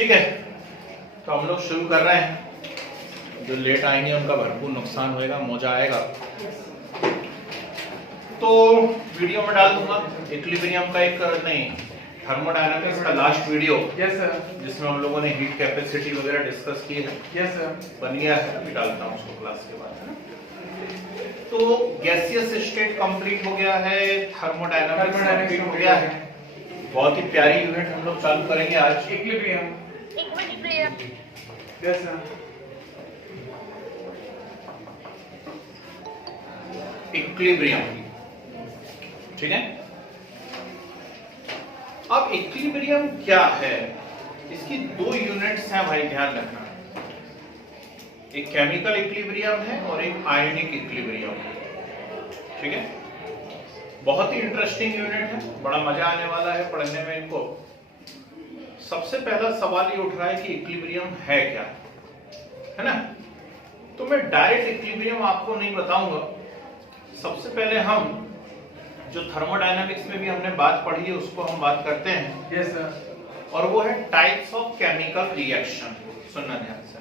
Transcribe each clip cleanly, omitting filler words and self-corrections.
ठीक है, तो हम लोग शुरू कर रहे हैं। जो लेट आएंगे उनका भरपूर नुकसान होएगा, मौजा आएगा। तो वीडियो में डाल दूंगा इक्विलिब्रियम का एक नहीं थर्मोडायनामिक्स का लास्ट वीडियो। Yes sir. जिसमें हम लोगों ने हीट कैपेसिटी वगैरह डिस्कस की है। Yes sir. बन गया है, अभी डालता हूँ उसको क्लास के बाद, है ना। तो गैसियस स्टेट कंप्लीट हो गया है, थर्मोडायनामिक्स कंप्लीट हो गया है। बहुत ही प्यारी यूनिट हम लोग चालू करेंगे आज, इक्विलिब्रियम। Yes sir. इक्विलिब्रियम, ठीक है। अब इक्विलिब्रियम क्या है, इसकी दो यूनिट्स हैं भाई, ध्यान रखना। एक केमिकल इक्विलिब्रियम है और एक आयनिक इक्विलिब्रियम है, ठीक है। बहुत ही इंटरेस्टिंग यूनिट है, बड़ा मजा आने वाला है पढ़ने में इनको। सबसे पहला सवाल ये उठ रहा है कि इक्विलिब्रियम है क्या, है ना। तो मैं डायरेक्ट इक्विलिब्रियम आपको नहीं बताऊंगा। सबसे पहले हम जो थर्मोडायनामिक्स में भी हमने बात पढ़ी है उसको हम बात करते हैं। Yes sir. और वो है टाइप्स ऑफ केमिकल रिएक्शन। सुनना ध्यान से।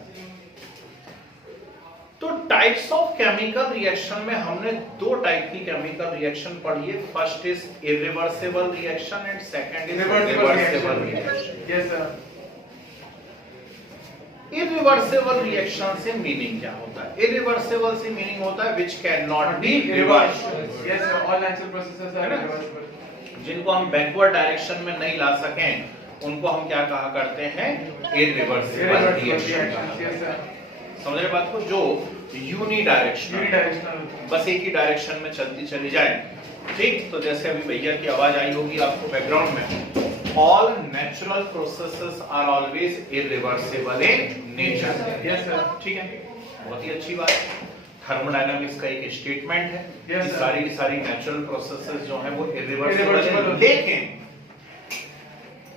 तो टाइप्स ऑफ केमिकल रिएक्शन में हमने दो टाइप की केमिकल रिएक्शन पढ़ी है। First is irreversible reaction and second is reversible reaction. Yes sir. Irreversible reaction से मीनिंग क्या होता है? इरिवर्सिबल से मीनिंग होता है which can not be reversed. Yes sir, all natural processes are reversible. जिनको हम बैकवर्ड डायरेक्शन में नहीं ला सकें उनको हम क्या कहा करते हैं? Irreversible reaction. Yes sir. समझ रहे बात को? जो यूनिडायरेक्शनल, बस एक ही डायरेक्शन में चलती चली जाए, ठीक। तो जैसे अभी भैया की आवाज आई होगी आपको बैकग्राउंड में, all natural processes are always irreversible in nature. Yes sir. ठीक है, बहुत ही अच्छी बात है। थर्मोडायनामिक्स का एक स्टेटमेंट है Yes, कि sir. सारी की सारी नेचुरल प्रोसेसेस जो है वो इरिवर्सिबल Irreversible है। लेकिन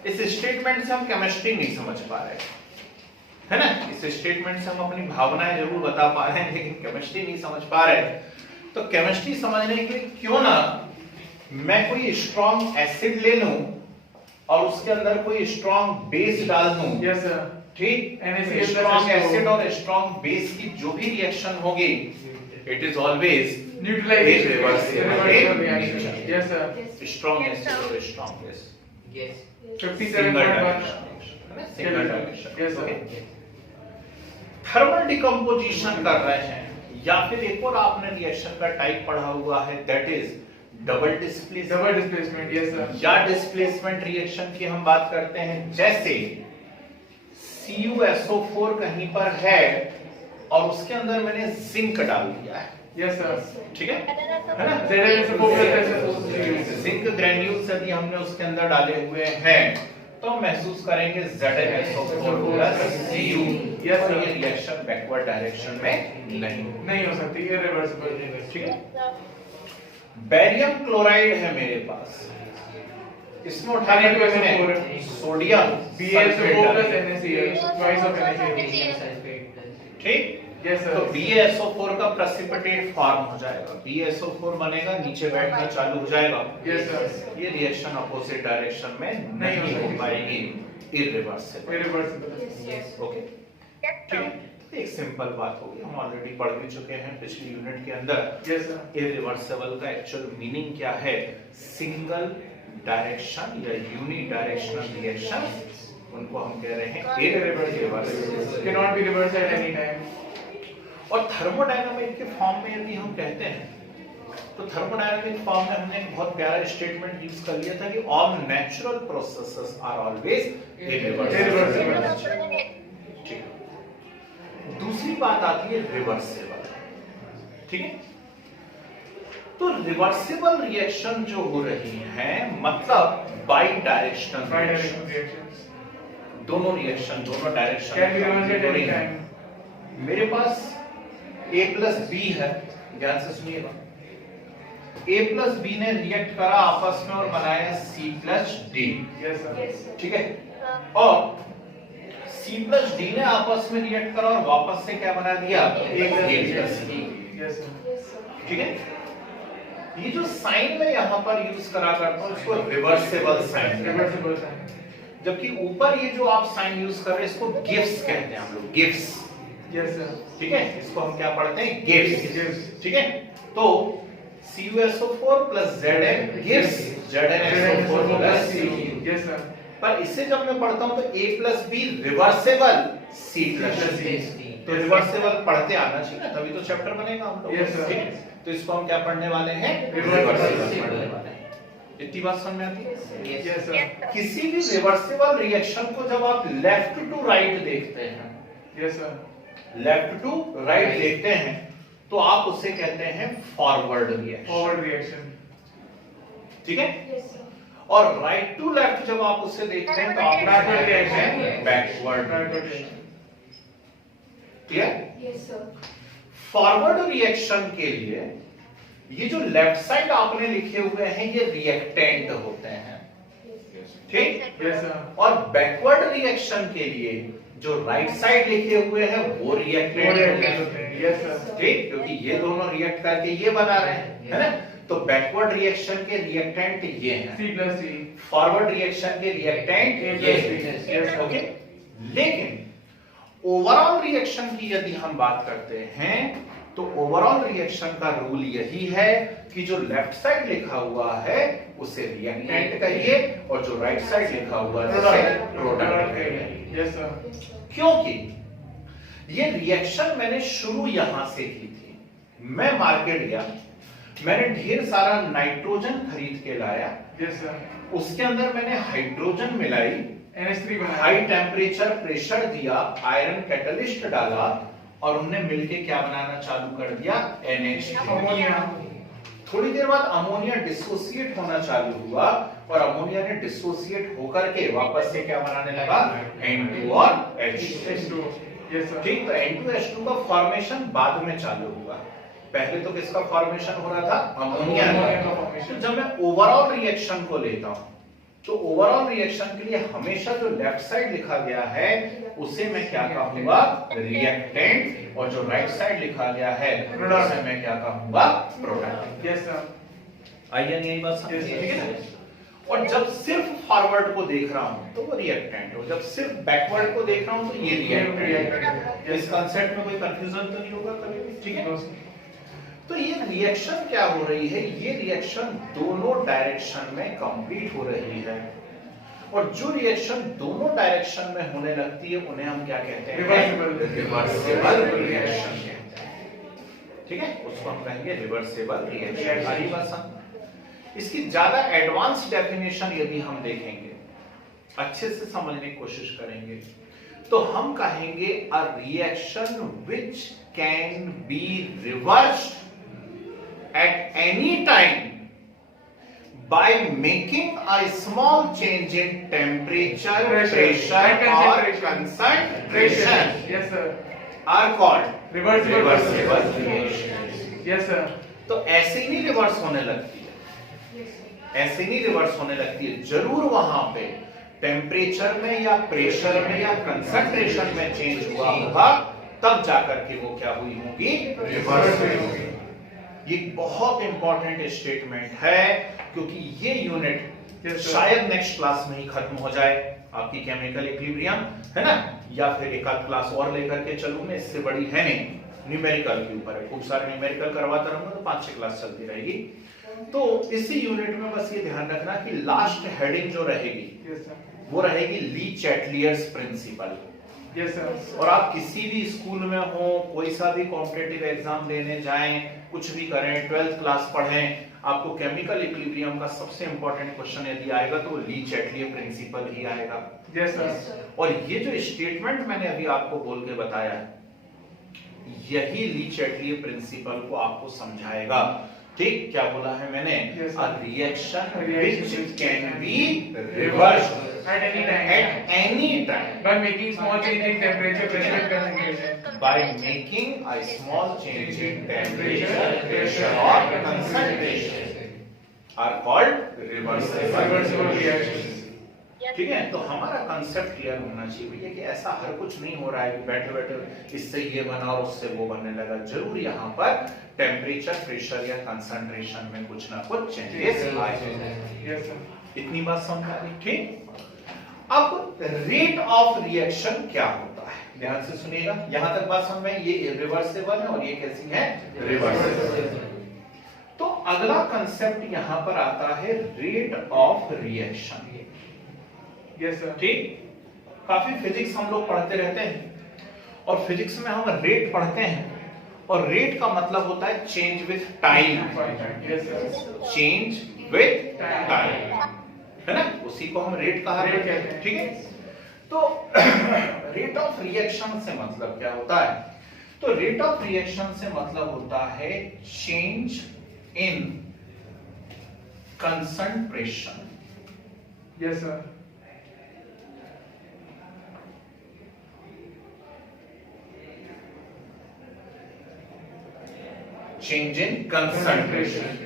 इस स्टेटमेंट से हम केमिस्ट्री नहीं समझ पा रहे, है ना। इस स्टेटमेंट से हम अपनी भावनाएं जरूर बता पा रहे हैं लेकिन केमिस्ट्री नहीं समझ पा रहे। तो केमिस्ट्री समझने के लिए क्यों ना मैं कोई स्ट्रॉन्ग एसिड ले लूं और उसके अंदर कोई स्ट्रॉन्ग बेस डाल दूं। Yes sir. ठीक। NaCl स्ट्रॉन्ग एसिड और स्ट्रॉन्ग बेस की जो भी रिएक्शन होगी it is always neutralisation. irreversible reaction. Yes sir. Strong acid और strong base. Yes. 57.1। Single direction. Yes sir. Thermal decomposition कर रहे हैं या फिर एक और आपने रिएक्शन का टाइप पढ़ा हुआ है that is double displacement. Double displacement. Yes sir. या डिस्प्लेसमेंट रिएक्शन की हम बात करते हैं। जैसे CuSO4 कहीं पर है और उसके अंदर मैंने जिंक डाल दिया है। Yes sir. ठीक है ना। ZnSO4 जिंक ग्रेन्यूल्स यदि हमने उसके अंदर डाले हुए हैं तो महसूस करेंगे ZnSO4 plus Cu। Yes, sir. ये रिएक्शन बैकवर्ड डायरेक्शन में नहीं हो सकती, इरिवर्सिबल। ठीक है। बेरियम क्लोराइड है मेरे पास, इसमें उठाने के मैंने sodium BaSO4 plus NaCl, twice of NaCl। ठीक। Yes sir. तो BaSO4 का प्रेसिपिटेट फॉर्म हो जाएगा, BaSO4 बनेगा, नीचे बैठना चालू हो जाएगा। Yes sir. ये रिएक्शन अपोजिट डायरेक्शन में नहीं हो पाएगी, इरिवर्सिबल। इरिवर्सिबल। ओके, ठीक है। एक सिंपल बात होगी, हम ऑलरेडी पढ़ भी चुके हैं पिछली यूनिट के अंदर। Yes sir. इरिवर्सिबल का एक्चुअल मीनिंग क्या है? सिंगल डायरेक्शन या यूनी डायरेक्शनल रिएक्शन, उनको हम कह रहे हैं irreversible. Can not be reversed at any time. और थर्मोडायनामिक के फॉर्म में यदि हम कहते हैं तो थर्मोडायनामिक फॉर्म में हमने एक बहुत प्यारा स्टेटमेंट यूज कर लिया था कि all natural processes are always irreversible. ठीक है। दूसरी बात आती है रिवर्सिबल, ठीक है। तो रिवर्सिबल रिएक्शन जो हो रही है मतलब बाई डायरेक्शनल रिएक्शन, दोनों रिएक्शन दोनों direction can be reversed at any time. मेरे पास A प्लस बी है, ध्यान से सुनिएगा। A प्लस बी ने रिएक्ट करा आपस में और बनाया C plus D. Yes sir. ठीक है। और C प्लस डी ने आपस में रिएक्ट करा और वापस से क्या बना दिया? A plus D. Yes sir. ठीक है। ये जो साइन मैं यहाँ पर यूज करा करता हूँ इसको रिवर्सिबल साइन। Reversible sign. जबकि ऊपर ये जो आप साइन यूज कर रहे हैं इसको गिव्स कहते हैं हम लोग, गिव्स। Yes, sir. ठीक है, इसको हम क्या पढ़ते हैं, गिव्स। Gives. ठीक है, तो CuSO4 plus Zn gives ZnSO4 plus Cu। Yes, sir. पर इससे जब मैं पढ़ता हूं तो A plus B reversible C plus D। तो रिवर्सेबल पढ़ते आना चाहिए ना, तभी तो चैप्टर बनेगा हम लोग। Yes, sir. ठीक है, तो इसको हम क्या पढ़ने वाले हैं, रिवर्सेबल पढ़ने वाले हैं। इतनी बात समझ में आती है? Yes, sir. किसी भी रिवर्सेबल रिएक्शन को जब आप लेफ्ट टू राइट देखते हैं, Yes, sir. Left to right देखते हैं, तो आप उसे कहते हैं फॉरवर्ड रिएक्शन। Forward reaction. ठीक है, और राइट टू लेफ्ट जब आप उसे देखते हैं तो आप Backward reaction. Backward Backward reaction. Clear? Forward reaction के लिए ये जो लेफ्ट साइड आपने लिखे हुए हैं ये रिएक्टेंट होते हैं, ठीक? Yes, sir. और बैकवर्ड रिएक्शन के लिए जो राइट साइड लिखे हुए हैं वो रिएक्टेंट Forward होते reaction हैं, होते हैं. Yes, sir. ठीक? क्योंकि ये दोनों रिएक्ट करके ये बना रहे हैं, है ना? तो बैकवर्ड रिएक्शन के रिएक्टेंट ये हैं, C plus C. Forward reaction के रिएक्टेंट A ये plus B. हैं, Yes, sir. ओके? लेकिन ओवरऑल रिएक्शन की यदि हम बात करते हैं तो ओवरऑल रिएक्शन का रूल यही है कि जो लेफ्ट साइड लिखा हुआ है उसे रिएक्टेंट कहिए और जो राइट साइड लिखा हुआ है उसे प्रोडक्ट कहिए। Yes, sir. क्योंकि ये रिएक्शन मैंने शुरू यहां से की थी। मैं मार्केट गया, मैंने ढेर सारा नाइट्रोजन खरीद के लाया, Yes, sir. उसके अंदर मैंने हाइड्रोजन मिलाई, NH3 बनाया. हाई टेम्परेचर प्रेशर दिया, आयरन कैटलिस्ट डाला और उनने मिलके क्या बनाना चालू कर दिया, NH3। Ammonia. थोड़ी देर बाद अमोनिया डिसोसिएट होना चालू हुआ और अमोनिया ने डिसोसिएट होकर के वापस से क्या बनाने लगा, N2 और H2। H2. Yes, sir. ठीक, तो N2H2 का फॉर्मेशन बाद में चालू हुआ, पहले तो किसका फॉर्मेशन हो रहा था, अमोनिया अमोनिया का का। formation। तो जब मैं ओवरऑल रिएक्शन को लेता हूं तो ओवरऑल रिएक्शन के लिए हमेशा जो लेफ्ट साइड लिखा गया है उसे मैं क्या कहूंगा, रिएक्टेंट, और जो राइट साइड लिखा गया है उसे मैं क्या कहूंगा, प्रोडक्ट। Yes, sir. आइए यही बात समझिए, Yes, ठीक है sir. ना? और जब सिर्फ फॉरवर्ड को देख रहा हूं तो वो रिएक्टेंट है, जब सिर्फ बैकवर्ड को देख रहा हूं तो ये रिएक्टेंट है। इस कांसेप्ट में कोई कंफ्यूजन तो नहीं होगा कभी भी, ठीक है? No, sir. तो ये रिएक्शन क्या हो रही है, ये रिएक्शन दोनों डायरेक्शन में कंप्लीट हो रही है, और जो रिएक्शन दोनों डायरेक्शन में होने लगती है उन्हें हम क्या कहते हैं, रिवर्सेबल रिएक्शन कहते हैं। ठीक है, उसको हम कहेंगे रिवर्सेबल रिएक्शन। सारी बात समझ। इसकी ज्यादा एडवांस डेफिनेशन यदि हम देखेंगे, अच्छे से समझने की कोशिश करेंगे, तो हम कहेंगे a reaction which can be reversed at any time by making a small change in temperature, pressure or concentration Yes, sir. are called Reversible reversible reactions। Yes, sir. तो ऐसे ही नहीं रिवर्स होने लगती है, ऐसे नहीं रिवर्स होने लगती है, जरूर वहां पे टेम्परेचर में या प्रेशर में या कंसंट्रेशन में चेंज हुआ होगा, तब जाकर के वो क्या हुई होगी, रिवर्स हुई होगी। ये बहुत इंपॉर्टेंट स्टेटमेंट है क्योंकि ये यूनिट शायद नेक्स्ट क्लास में ही खत्म हो जाए, आपकी केमिकल इक्विलिब्रियम, है ना, या फिर एक आध क्लास और लेकर के चलूं मैं, इससे बड़ी है नहीं, न्यूमेरिकल के ऊपर है, खूब सारे न्यूमेरिकल करवाता रहूंगा तो 5-6 क्लास चलती रहेगी। तो इसी यूनिट में बस ये ध्यान रखना कि लास्ट हेडिंग जो रहेगी Yes, sir. वो रहेगी ली चैटलियर्स प्रिंसिपल। Yes, sir. और आप किसी भी स्कूल में हो, कोई सा भी कॉम्पिटिटिव एग्जाम देने जाएं, कुछ भी करें, 12th क्लास पढ़ें, आपको केमिकल इक्विलिब्रियम का सबसे इंपॉर्टेंट क्वेश्चन यदि आएगा तो ली चैटलियर प्रिंसिपल ही आएगा। Yes, sir. और ये जो स्टेटमेंट मैंने अभी आपको बोल के बताया है, यही ली चैटलियर प्रिंसिपल को आपको समझाएगा। ठीक, क्या बोला है मैंने, Yes, a reaction Reaction which can be reversed At any time. at any time By making small change in temperature, pressure, and concentration. by making a small change in temperature, pressure or concentration are called reversible Reversible reactions। reactions. ठीक है, तो हमारा concept clear होना चाहिए भैया कि ऐसा हर कुछ नहीं हो रहा है कि बैठे बैठे इससे ये बना और उससे वो बनने लगा, जरूर यहाँ पर टेम्परेचर, प्रेशर या कंसंट्रेशन में कुछ ना कुछ चेंजेस आए। Yes, sir. इतनी बात समझ आ रही, ठीक। अब रेट ऑफ रिएक्शन क्या होता है, ध्यान से सुनिएगा, यहां तक बात समझ में, ये रिवर्सेबल है और ये कैसी है, रिवर्सेबल। तो अगला कंसेप्ट यहां पर आता है rate of reaction. Yes sir. ठीक, काफी फिजिक्स हम लोग पढ़ते रहते हैं और फिजिक्स में हम रेट पढ़ते हैं और रेट का मतलब होता है change with time, yes sir. Change with time, है ना, उसी को हम रेट कहा रेट करते कहते हैं। हैं। ठीक है, तो रेट ऑफ रिएक्शन से मतलब क्या होता है, तो रेट ऑफ रिएक्शन से मतलब होता है change in concentration. Yes sir. Change in concentration,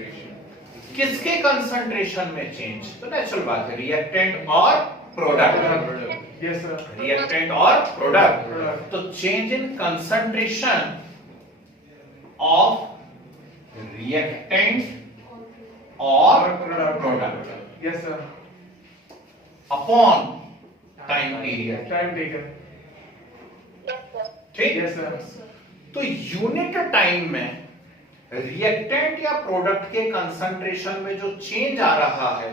किसके कंसंट्रेशन में चेंज, तो नेचुरल बात है, रिएक्टेंट और प्रोडक्ट, यस सर। रिएक्टेंट और प्रोडक्ट। तो change in concentration of reactant और product yes sir. Upon time period. Time taken. ठीक, यस सर। तो यूनिट टाइम में रिएक्टेंट या प्रोडक्ट के कंसंट्रेशन में जो चेंज आ रहा है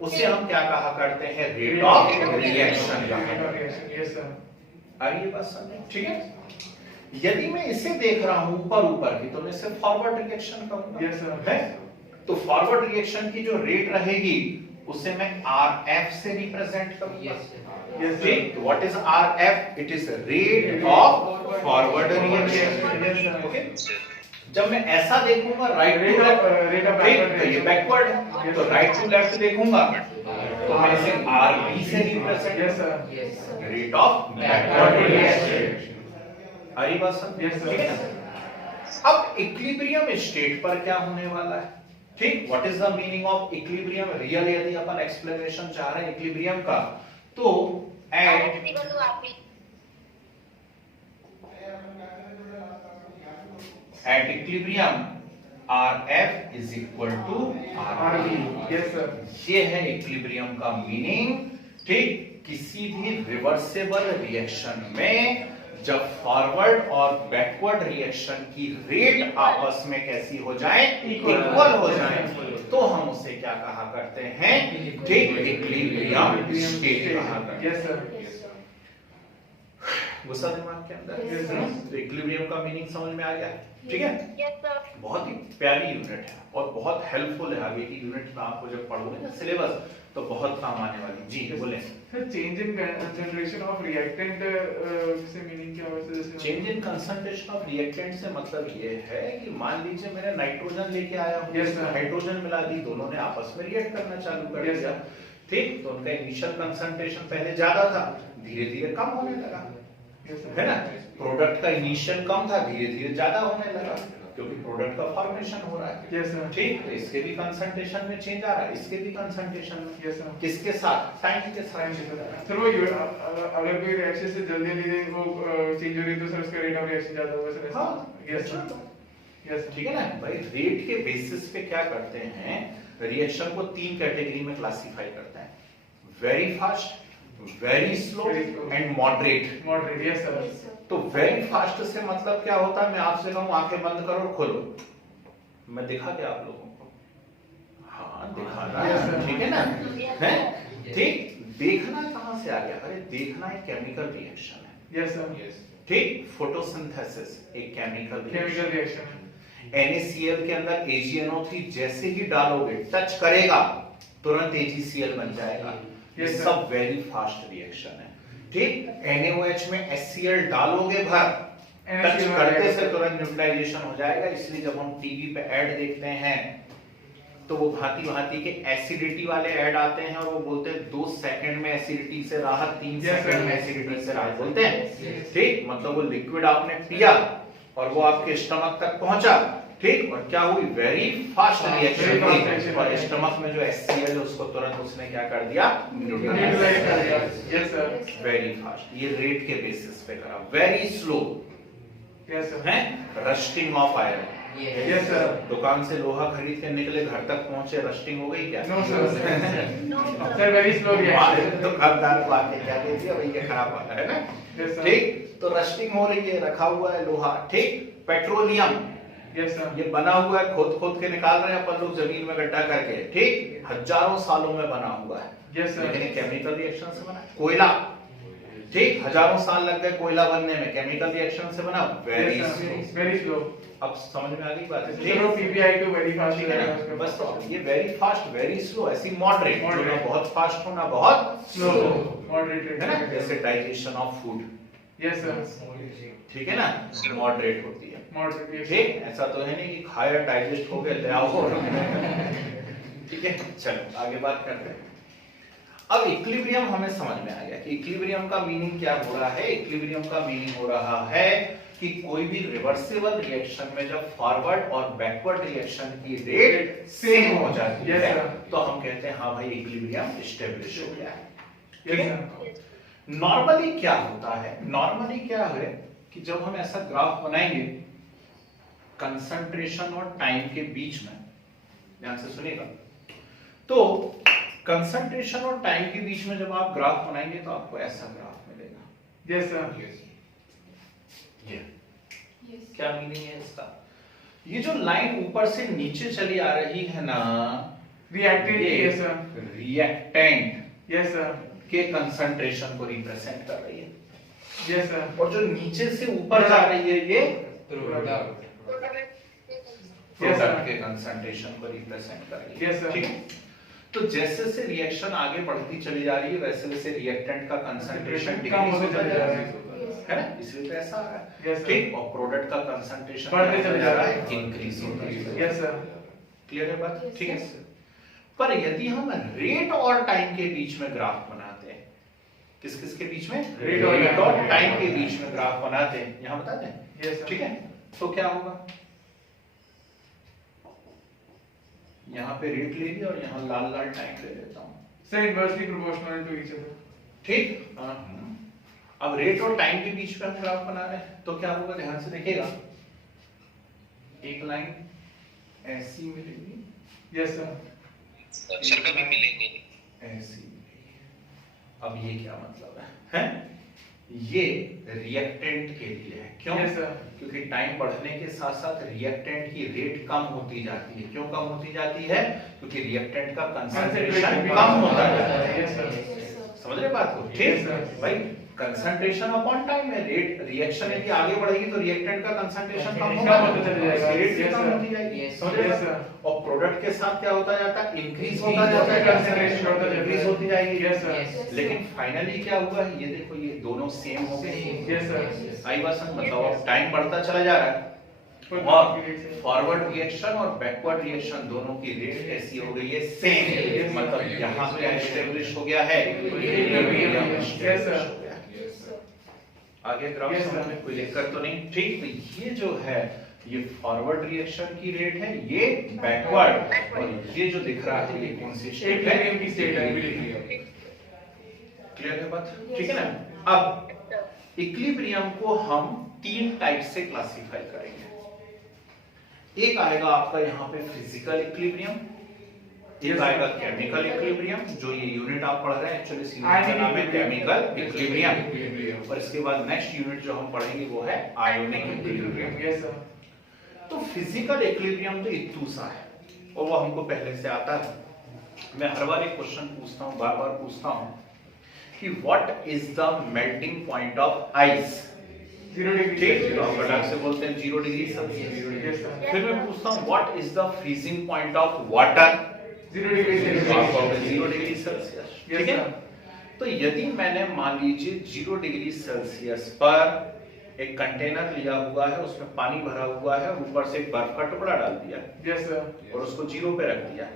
उसे हम क्या कहा करते हैं, रेट ऑफ रिएक्शन कहा करते हैं। Yes sir. आ रही है बात समझ, ठीक है। यदि मैं इसे देख रहा हूं ऊपर की, तो मैं इसे फॉरवर्ड रिएक्शन कहूंगा। Yes sir. है, तो फॉरवर्ड रिएक्शन की जो रेट रहेगी उसे मैं RF से रिप्रेजेंट करूंगा। यस ठीक, what is RF? It is rate of forward reaction. Yes sir. Okay, जब मैं ऐसा देखूंगा right to rate left, of ठीक, तो ये बैकवर्ड है, तो राइट टू लेफ्ट देखूंगा तो मैं इसे RB से represent, yes sir. Rate of backward reaction. आ रही बात समझ? Yes, sir. ठीक है ना? अब इक्विलिब्रियम स्टेट पर क्या होने वाला है, ठीक, what is the meaning of equilibrium, real यदि अपन एक्सप्लेनेशन चाह रहे हैं इक्विलिब्रियम का, तो eight equilibrium RF is equal to RB। Yes sir. ये है इक्विलिब्रियम का मीनिंग। ठीक, किसी भी रिवर्सेबल रिएक्शन में जब फॉरवर्ड और बैकवर्ड रिएक्शन की रेट आपस में कैसी हो जाए, इक्वल हो जाए, तो हम उसे क्या कहा करते हैं, ठीक, इक्विलिब्रियम स्टेट कहा करते हैं। Yes sir. गुस्सा दिमाग के अंदर, Yes, sir. तो इक्विलिब्रियम का मीनिंग समझ में आ गया, ठीक है। Yes sir. बहुत ही प्यारी यूनिट है और बहुत हेल्पफुल है, आगे की यूनिट में आपको जब पढ़ोगे ना सिलेबस, तो बहुत काम आने वाली। जी बोले। Sir, change in concentration of reactant से मीनिंग क्या होता है? जैसे change in concentration of reactant से मतलब ये है कि मान लीजिए मैंने नाइट्रोजन लेके आया हूं, Yes, इसमें sir. हाइड्रोजन मिला दी, दोनों ने आपस में रिएक्ट करना चालू कर Yes, दिया, ठीक, तो उनका इनिशियल कंसंट्रेशन पहले ज्यादा था, धीरे धीरे कम होने लगा, यस है ना। प्रोडक्ट का इनिशियल कम था, धीरे धीरे ज्यादा होने लगा, क्योंकि प्रोडक्ट का फॉर्मेशन हो रहा है। Yes sir. ठीक, तो इसके भी कंसंट्रेशन में चेंज आ रहा है, इसके भी कंसंट्रेशन में, यस सर। किसके साथ, टाइम के साथ। सर वो अगर कोई रिएक्शन से जल्दी जल्दी वो चेंज हो रही है तो सर उसका रेट ऑफ रिएक्शन ज्यादा होगा सर। हाँ, यस सर। यस ठीक है ना भाई। रेट के बेसिस पे क्या करते हैं, रिएक्शन को 3 कैटेगरी में क्लासिफाई करते हैं, very fast, very slow and moderate. Moderate. Yes sir. तो वेरी फास्ट से मतलब क्या होता है, मैं आपसे कहूं आंखें बंद करो और खोलो, मैं दिखा क्या आप लोगों को, हाँ दिखा रहा Yes, है, sir. ठीक है ना, है ठीक। देखना कहां से आ गया, अरे देखना एक केमिकल रिएक्शन है, यस सर। ठीक, फोटोसिंथेसिस एक chemical chemical reaction, reaction. NaCl के अंदर AgNO3 जैसे ही डालोगे, टच करेगा, तुरंत AgCl बन जाएगा। ये Yes, sir. सब वेरी फास्ट रिएक्शन है, ठीक। NaOH में HCl डालोगे भर, टच NaCl करते से तुरंत न्यूट्रलाइजेशन हो जाएगा। इसलिए जब हम टीवी पे ऐड देखते हैं तो वो भांति भांति के एसिडिटी वाले ऐड आते हैं और वो बोलते हैं 2 सेकंड में एसिडिटी से राहत, 3 Yes, सेकंड में sir. एसिडिटी से राहत बोलते हैं, ठीक। मतलब वो लिक्विड आपने पिया और वो आपके स्टमक तक पहुंचा, ठीक, और क्या हुई, वेरी फास्ट रिएक्शन हुई और स्टमक में जो HCl है उसको तुरंत उसने क्या कर दिया, न्यूट्रलाइज कर दिया। Yes sir. Very fast. ये रेट के बेसिस पे करा। Very slow yes sir. है rusting of iron, Yes, sir. दुकान से लोहा खरीद के निकले, घर तक पहुंचे, रस्टिंग हो गई क्या? No, sir. Sir, very slow हमारे reaction. दुकानदार को आके क्या दे दिया, भाई ये खराब वाला है ना। Yes, sir. ठीक, तो रस्टिंग हो रही है, रखा हुआ है लोहा। ठीक, पेट्रोलियम Yes, sir. ये बना हुआ है, खोद खोद के निकाल रहे हैं अपन लोग जमीन में गड्ढा करके। ठीक, हजारों सालों में बना हुआ है। Yes, sir. लेकिन केमिकल रिएक्शन से बना है। कोयला, ठीक, हजारों साल लग गए कोयला बनने में, केमिकल रिएक्शन से बना, very Yes, slow. sir. Very slow. अब समझ में आ गई बात है? Zero PPI to very fast. ठीक है ना? बस तो ये वेरी फास्ट, वेरी स्लो, ऐसी मॉडरेट, जो ना बहुत फास्ट हो ना बहुत Slow. Slow, Moderated. है ना? जैसे digestion of food, Yes, sir. ठीक है ना, मॉडरेट होती है। Moderate. ठीक, ऐसा तो है नहीं कि खाया डाइजेस्ट हो गया ले आओ। ठीक है, चलो आगे बात करते हैं। अब इक्विलिब्रियम हमें समझ में आ गया कि इक्विलिब्रियम का मीनिंग क्या हो रहा है। इक्विलिब्रियम का मीनिंग हो रहा है कि कोई भी रिवर्सिबल रिएक्शन में जब फॉरवर्ड और बैकवर्ड रिएक्शन की रेट सेम हो जाती Yes, है, sir. तो हम कहते हैं हाँ भाई इक्विलिब्रियम स्टेब्लिश हो गया है। Yes, sir. नॉर्मली क्या होता है, नॉर्मली क्या है कि जब हम ऐसा ग्राफ बनाएंगे कंसंट्रेशन और टाइम के बीच में, ध्यान से सुनिएगा, तो कंसंट्रेशन और टाइम के बीच में जब आप ग्राफ बनाएंगे तो आपको ऐसा ग्राफ मिलेगा। Yes, sir. ये क्या मीनिंग है इसका? ये जो लाइन ऊपर से नीचे चली आ रही है ना, Reactant. ये Yes, sir. Reactant Yes, sir. के कंसंट्रेशन को रिप्रेजेंट कर रही है, Yes, sir. और जो नीचे से ऊपर जा रही है ये प्रोडक्ट के कंसंट्रेशन को रिप्रेजेंट कर रही है। Yes, sir. ठीक है? तो जैसे से रिएक्शन आगे बढ़ती चली जा रही है वैसे वैसे रिएक्टेंट का कंसंट्रेशन कम डिक्रीज होते होता चले जा जा रहा रहे है, है ना? इसलिए तो ऐसा आ रहा है। Yes, sir. ठीक, और प्रोडक्ट का कंसंट्रेशन बढ़ते चले जा रहा है, इंक्रीज होता है। Yes, sir. क्लियर है बात? ठीक है। पर यदि हम रेट और टाइम के बीच में ग्राफ बनाते हैं, किस किस के बीच में? रेट और टाइम के बीच में ग्राफ बनाते हैं, यहां बताते हैं। Yes, sir. ठीक है, तो क्या होगा? यहाँ पे रेट ले लिया और यहाँ लाल लाल टाइम ले लेता हूँ। Sir, inversely proportional to each other. ठीक, अब रेट और टाइम के बीच में हम ग्राफ बना रहे हैं तो क्या होगा, ध्यान से देखिएगा, एक लाइन ऐसी मिलेगी, Yes, sir. सर्कल भी मिलेंगे। ऐसी मिलेगी। अब ये क्या मतलब है? ये रिएक्टेंट के लिए है। क्यों? Yes, sir. क्योंकि टाइम बढ़ने के साथ साथ रिएक्टेंट की रेट कम होती जाती है। क्यों कम होती जाती है? क्योंकि रिएक्टेंट का कंसंट्रेशन कम होता जाता है। Yes, sir. समझ रहे बात को? Yes, ठीक sir. भाई, कंसंट्रेशन अपॉन टाइम है। रेट रिएक्शन यदि आगे बढ़ेगी तो रिएक्टेंट का कंसंट्रेशन कम कम होगा, होता चला जाएगा। रेट भी Yes, कम sir. होती जाएगी। Yes, समझ रहे yes, बात? sir. और प्रोडक्ट के साथ क्या होता जाता है? इंक्रीज होता Increase जाता है, होता है, कंसंट्रेशन concentration होता इंक्रीज जाता है। होती जाएगी। Yes, sir. लेकिन फाइनली क्या हुआ है, ये देखो, ये दोनों सेम हो गए। Yes, sir. आई बात समझ? मतलब अब टाइम बढ़ता चला जा रहा है But और the rate फॉरवर्ड रिएक्शन और बैकवर्ड रिएक्शन दोनों की रेट ऐसी हो गई है सेम। Yes, मतलब यहाँ क्या एस्टेब्लिश हो गया है? Equilibrium. Yes, sir. आगे ग्राफ Yes, समझ sir. में कोई दिक्कत तो नहीं? ठीक, तो ये जो है ये फॉरवर्ड रिएक्शन की रेट है, ये बैकवर्ड, और ये जो दिख रहा है ये कौन सी स्टेट है? Equilibrium की state है। क्लियर है बात? ठीक है ना? अब इक्विलिब्रियम को हम तीन टाइप से क्लासिफाई करेंगे। एक आएगा आपका यहाँ पे फिजिकल इक्विलिब्रियम, एक आएगा केमिकल इक्विलिब्रियम, जो ये यूनिट आप पढ़ रहे हैं एक्चुअली सी का नाम है केमिकल इक्विलिब्रियम, और इसके बाद नेक्स्ट यूनिट जो हम पढ़ेंगे वो है आयोनिक इक्विलिब्रियम। Yes, sir. तो फिजिकल इक्विलिब्रियम तो इतू सा है और वो हमको पहले से आता है। मैं हर बार एक क्वेश्चन पूछता हूँ, बार बार पूछता हूँ कि what is the melting point of ice? 0 degree ठीक, Celsius. तो हम फटाक से बोलते हैं 0 डिग्री सेल्सियस। Yes, sir. फिर मैं पूछता हूँ what is the freezing point of water? 0 degree तो आपको Celsius. 0 degree Celsius. Yes, ठीक है, sir. तो यदि मैंने मान लीजिए 0 डिग्री सेल्सियस पर एक कंटेनर लिया हुआ है, उसमें पानी भरा हुआ है और ऊपर से एक बर्फ का टुकड़ा डाल दिया Yes, sir. और उसको 0 पे रख दिया,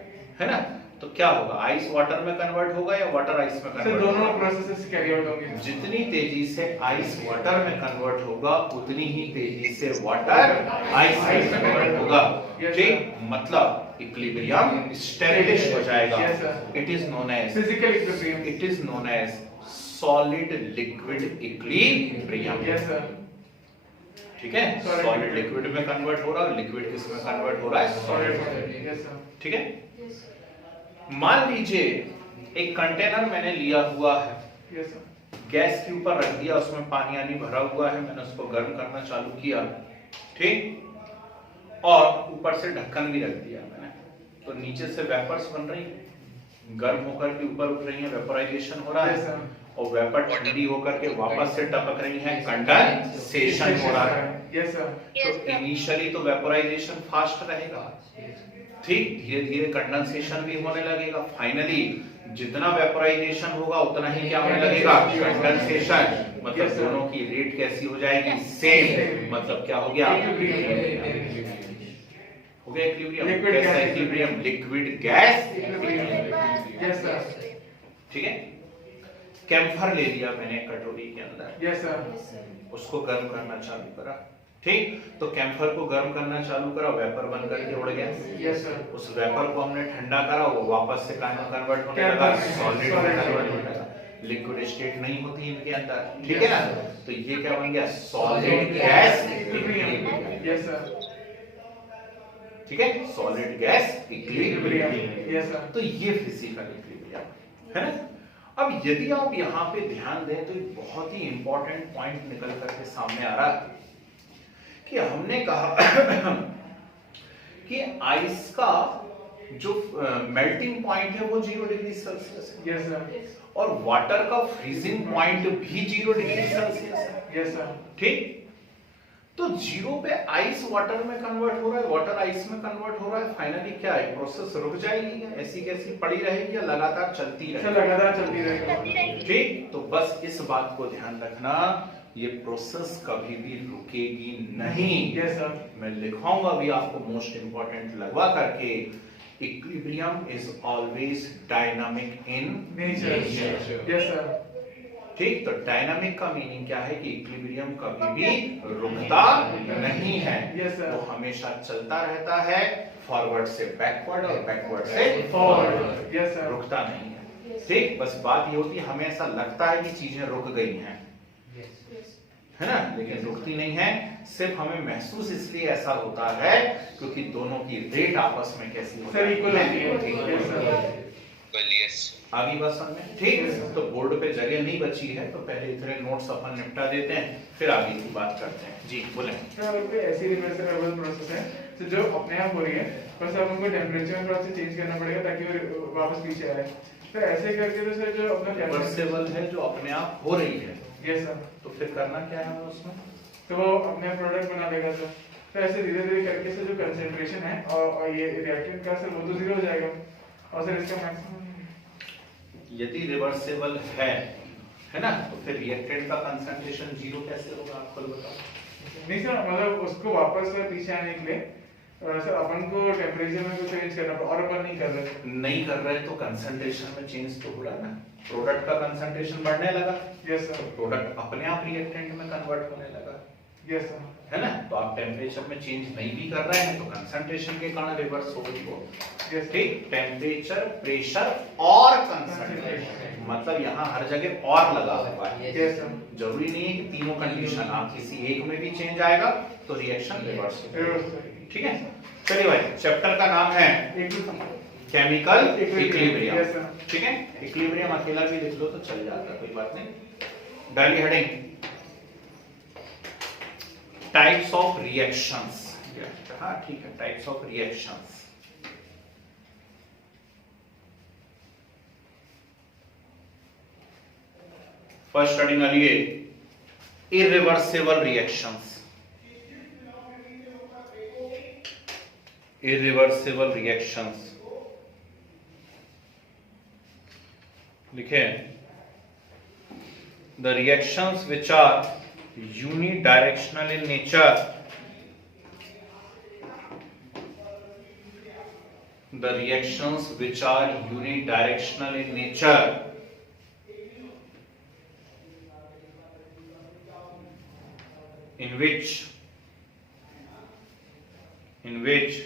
है ना? तो क्या होगा? आइस वाटर में कन्वर्ट होगा या वाटर आइस में Sir, कन्वर्ट दोनों होगा? प्रोसेसेस कैरी आउट होंगे। जितनी तेजी से आइस वाटर में कन्वर्ट होगा उतनी ही तेजी से वाटर आइस में कन्वर्ट होगा। Yes, ठीक, मतलब इक्विलिब्रियम स्टेबलिश हो जाएगा। Yes, sir. It is known as Physical equilibrium. It is known as solid liquid equilibrium. Yes, sir. ठीक है, Solid सॉलिड liquid. लिक्विड में कन्वर्ट हो रहा है, लिक्विड किस में कन्वर्ट हो रहा है, सॉलिड सॉलिड। यस सर ठीक है, मान लीजिए एक कंटेनर मैंने लिया हुआ है, यस सर गैस के ऊपर रख दिया, उसमें पानी आनी भरा हुआ है, मैंने उसको गर्म करना चालू किया, ठीक, और ऊपर से ढक्कन भी रख दिया मैंने, तो नीचे से वेपर्स बन रही हैं, गर्म होकर के ऊपर उठ रही हैं, वेपोराइजेशन हो रहा यस है, सर और वेपर ठंडी होकर के वापस से टपक रही हैं, कंडेंसेशन हो रहा है। यस सर तो इनिशियली तो वेपोराइजेशन फास्ट रहेगा, ठीक, धीरे धीरे कंडेंसेशन भी होने लगेगा, फाइनली जितना वेपोराइजेशन होगा उतना ही क्या होने लगेगा, कंडेंसेशन, मतलब Yes, sir. दोनों की रेट कैसी हो जाएगी, सेम, मतलब क्या हो गया, हो गया इक्विलिब्रियम। Liquid कैसा gas equilibrium, liquid gas, yes sir ठीक है। कैम्फर ले लिया मैंने कटोरी के अंदर, यस सर उसको गर्म करना चालू करा, ठीक, तो कैम्फर को गर्म करना चालू करा, वेपर बन करके उड़ गया, यस सर उस वेपर को हमने ठंडा करा, वो वापस से कहाँ में कन्वर्ट होने लगा, सॉलिड में कन्वर्ट होने लगा, लिक्विड स्टेट नहीं होती इनके अंदर, ठीक है ना, तो ये क्या बन गया, solid gas equilibrium, yes sir ठीक है, solid gas equilibrium, yes sir तो ये फिजिकल इक्विलिब्रियम है ना। अब यदि आप यहाँ पे ध्यान दें तो एक बहुत ही इंपॉर्टेंट पॉइंट निकल करके सामने आ रहा है कि हमने कहा कि आइस का जो मेल्टिंग पॉइंट है वो 0 डिग्री सेल्सियस है, यस सर और वाटर का फ्रीजिंग पॉइंट भी 0 डिग्री सेल्सियस है, यस सर ठीक, तो 0 पे आइस वाटर में कन्वर्ट हो रहा है, वाटर आइस में कन्वर्ट हो रहा है, फाइनली क्या है, प्रोसेस रुक जाएगी या ऐसी कैसी पड़ी रहेगी या लगातार चलती सर रहेगी, लगातार चलती रहेगी ठीक, तो बस इस बात को ध्यान रखना, ये प्रोसेस कभी भी रुकेगी नहीं। यस सर मैं लिखवाऊंगा भी आपको मोस्ट इंपॉर्टेंट लगवा करके, equilibrium is always dynamic in nature yes sir ठीक, तो डायनामिक का मीनिंग क्या है कि इक्विलिब्रियम कभी भी रुकता नहीं है, Yes, sir. वो हमेशा चलता रहता है, फॉरवर्ड से बैकवर्ड और बैकवर्ड से फॉरवर्ड यस सर रुकता नहीं है, ठीक, बस बात ये होती है हमें ऐसा लगता है कि चीजें रुक गई हैं, है ना, लेकिन रुकती नहीं है, सिर्फ हमें महसूस इसलिए ऐसा होता है क्योंकि दोनों की रेट आपस में कैसी होती सर इक्वल होती है ठीक यस सर यस आगे बात समझ में, ठीक, तो बोर्ड पे जगह नहीं बची है तो पहले इतने नोट्स अपन निपटा देते हैं, फिर आगे की बात करते हैं, जी बोलें। सर कोई ऐसी रिवर्सिबल प्रोसेस है तो जो अपने आप हो रही है, बस अब हमको टेम्परेचर में थोड़ा सा चेंज करना पड़ेगा ताकि वो वापस पीछे आए, तो ऐसे करके तो सर जो अपना रिवर्सिबल है जो अपने आप हो रही है, यस सर तो फिर करना क्या है उसमें, तो वो अपने प्रोडक्ट बना देगा सर, तो ऐसे धीरे धीरे करके सर जो कंसंट्रेशन है और ये रिएक्टेंट का सर वो तो 0 हो जाएगा, और सर इसका मैक्सिमम यदि रिवर्सिबल है ना, तो फिर रिएक्टेंट का कंसंट्रेशन 0 कैसे होगा, आप खुद बताओ। नहीं सर, मतलब उसको वापस सर पीछे आने के लिए सर अपन को टेम्परेचर में कुछ चेंज करना पड़ा, और अपन नहीं कर रहे तो कंसंट्रेशन में चेंज तो हो रहा है ना, प्रोडक्ट का कंसंट्रेशन बढ़ने लगा, यस सर प्रोडक्ट अपने आप रिएक्टेंट में कन्वर्ट होने लगा, यस सर है ना, तो आप टेम्परेचर में चेंज नहीं भी कर रहे हैं तो कंसंट्रेशन के कारण रिवर्स हो गई वो, यस ठीक, टेम्परेचर, प्रेशर और कंसंट्रेशन, मतलब यहाँ हर जगह और लगा हुआ है, यस सर जरूरी नहीं है कि तीनों कंडीशन, आप किसी एक में भी चेंज आएगा तो रिएक्शन रिवर्स हो, ठीक है। चलिए भाई, चैप्टर का नाम है केमिकल इक्विलिब्रियम, यस सर ठीक है, इक्विलिब्रियम अकेला भी लिख लो तो चल जाता, कोई बात नहीं। डाली हेडिंग टाइप्स ऑफ रिएक्शंस, हाँ ठीक है, types of reactions, first starting वाली है इरिवर्सिबल रिएक्शंस, इरिवर्सिबल रिएक्शंस लिखे, the reactions which are unidirectional in nature, the reactions which are unidirectional in nature in which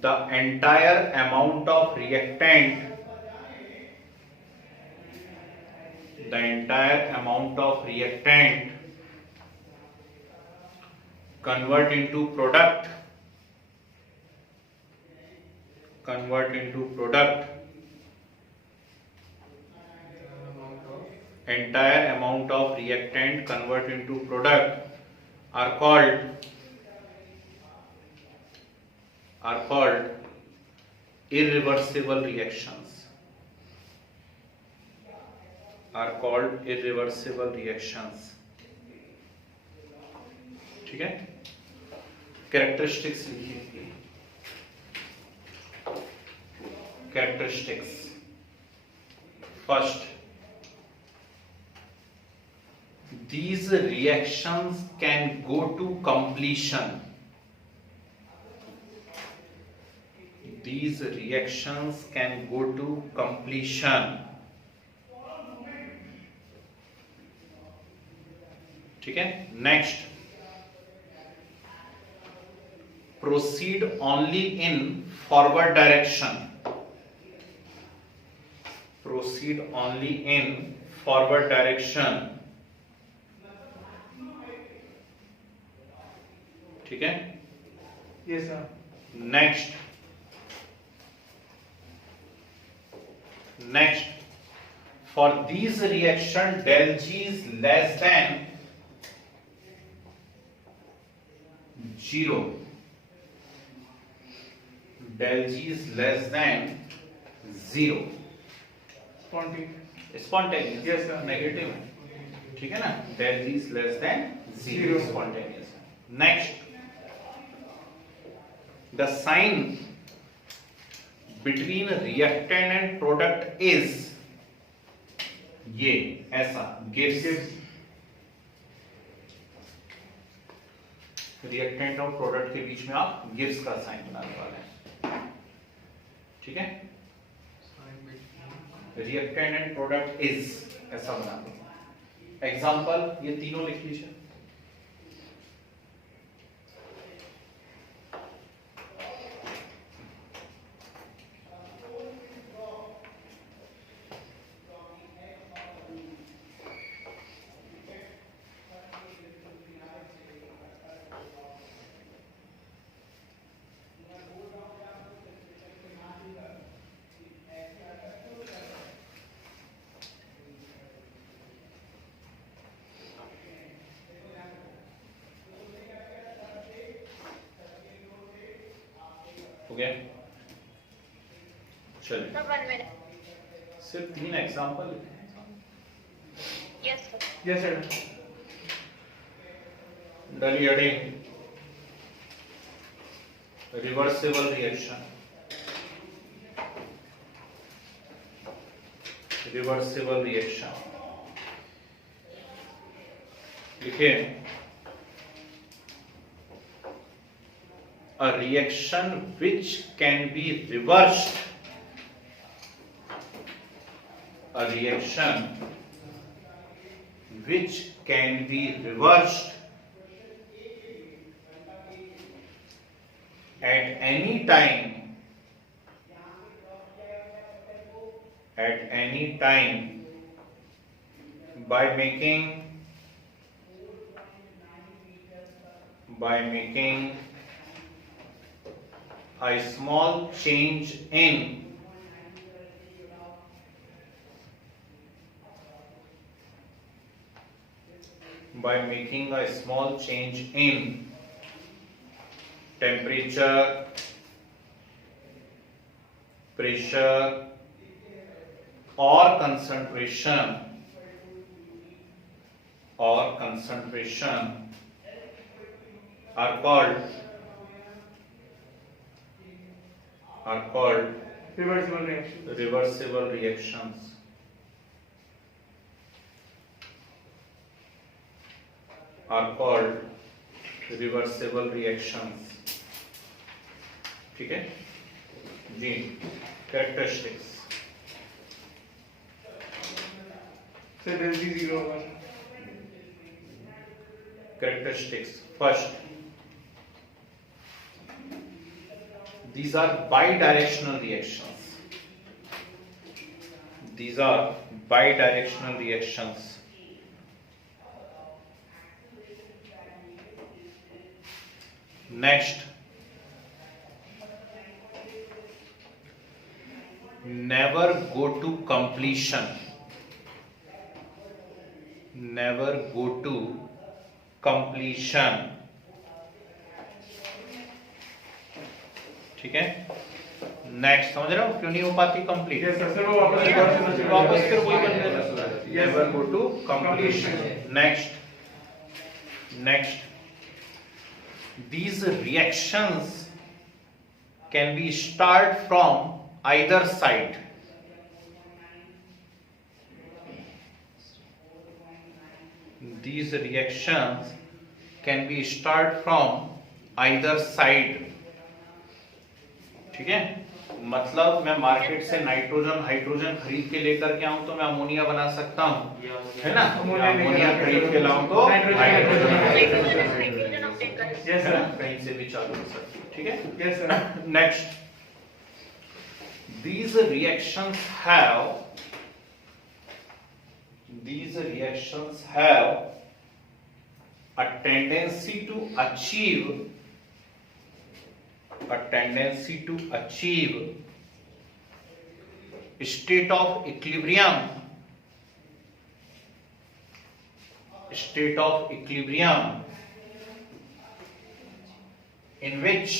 the entire amount of reactant convert into product, convert into product, entire amount of reactant convert into product are called irreversible reactions, are called irreversible reactions. ठीक है, characteristics लिखिए, characteristics. First, these reactions can go to completion. These reactions can go to completion. ठीक है. Next, proceed only in forward direction. Proceed only in forward direction. ठीक है. Yes, sir. Next, for these reaction del G is less than 0. Del G is less than 0. Spontaneous. Yes, sir. Negative है. ठीक है ना. del G is less than 0. Zero. Spontaneous. Next, the sign between reactant and product is ये ऐसा gives. Reactant और product के बीच में आप गिव्स का साइन बनाने वाले हैं. ठीक है. रिएक्टेंट एंड प्रोडक्ट इज ऐसा बना दो. एग्जांपल ये तीनों लिख लीजिए. गया. चलिए सिर्फ 3 एग्जांपल लिखे हैं. Yes, sir. Dali adding reversible reaction. Reversible reaction. लिखिए, a reaction which can be reversed, a reaction which can be reversed at any time, by making a small change in temperature, pressure or concentration are called reversible reactions. ठीक है जी. Characteristics. So del G 0 होगा. Characteristics. First, these are bidirectional reactions. Next, never go to completion, never go to completion, ठीक है। Next, समझ रहे हो क्यों नहीं हो पाती कंप्लीट? यस सर, वो वापस फिर वही बन जाएगा, never go to completion. Next, next, these reactions can be start from either side, these reactions can be start from either side, ठीक है। मतलब मैं मार्केट से नाइट्रोजन हाइड्रोजन खरीद के लेकर के आऊं तो मैं अमोनिया बना सकता हूं, है ना। अमोनिया खरीद के लाऊं तो हाइड्रोजन यस सर, कहीं से भी चालू हो सकती है, ठीक है। Yes sir. Next, these reactions have a tendency to achieve state of equilibrium, in which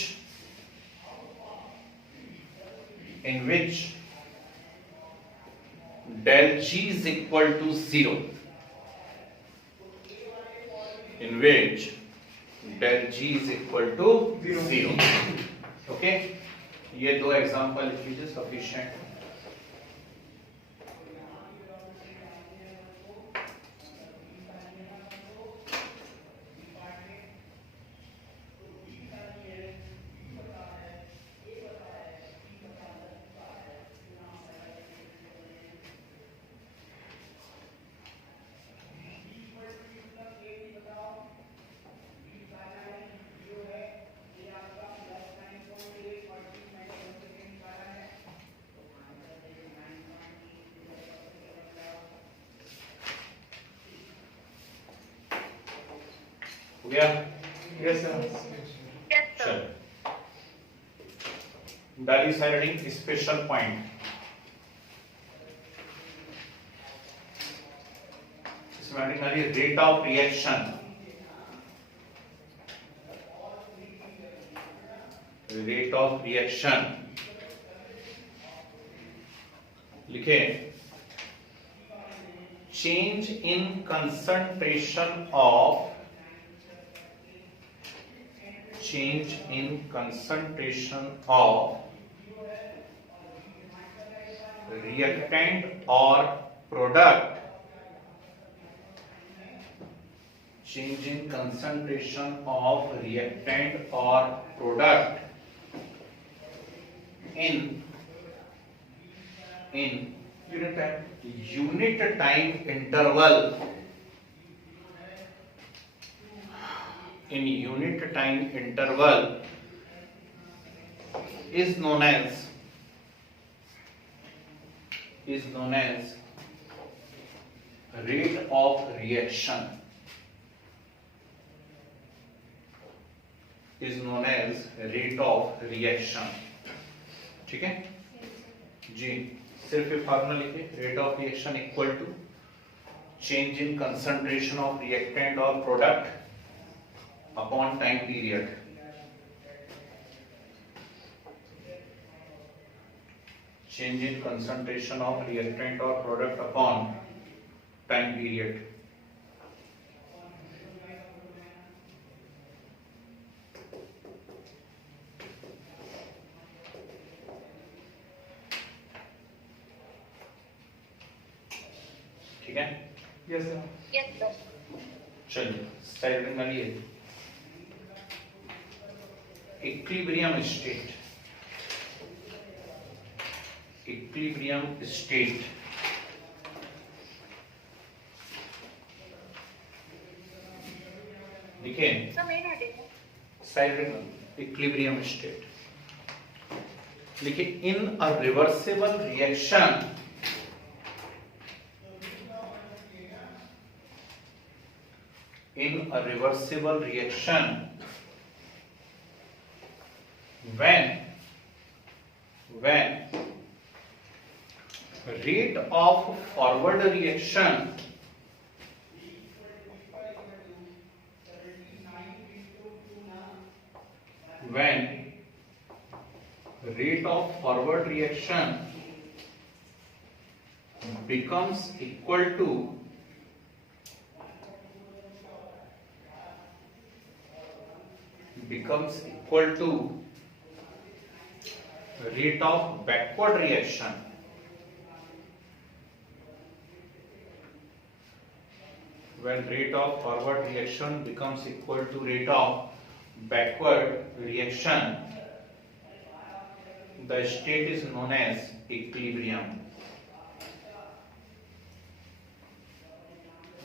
del G is equal to 0, in which del G is equal to 0, okay. ये दो एग्जांपल लिख लीजिए, सफिशिएंट। हो गया? Yes sir. चल, डाइसाइडिंग special point, इसमें rate of reaction, लिखे, change in concentration of reactant or product, change in concentration of reactant or product in unit time interval, is known as rate of reaction, ठीक है जी। सिर्फ ये formula लिखिए, rate of reaction equal to change in concentration of reactant और product upon time period, change in concentration of reactant or product upon time period, ठीक है। Yes sir. चलिए side में डालिए, इक्विलिब्रियम स्टेट, देखिए साइड इक्विलिब्रियम स्टेट लिखिए, in a reversible reaction when rate of forward reaction becomes equal to rate of backward reaction, when rate of forward reaction becomes equal to rate of backward reaction, the state is known as equilibrium.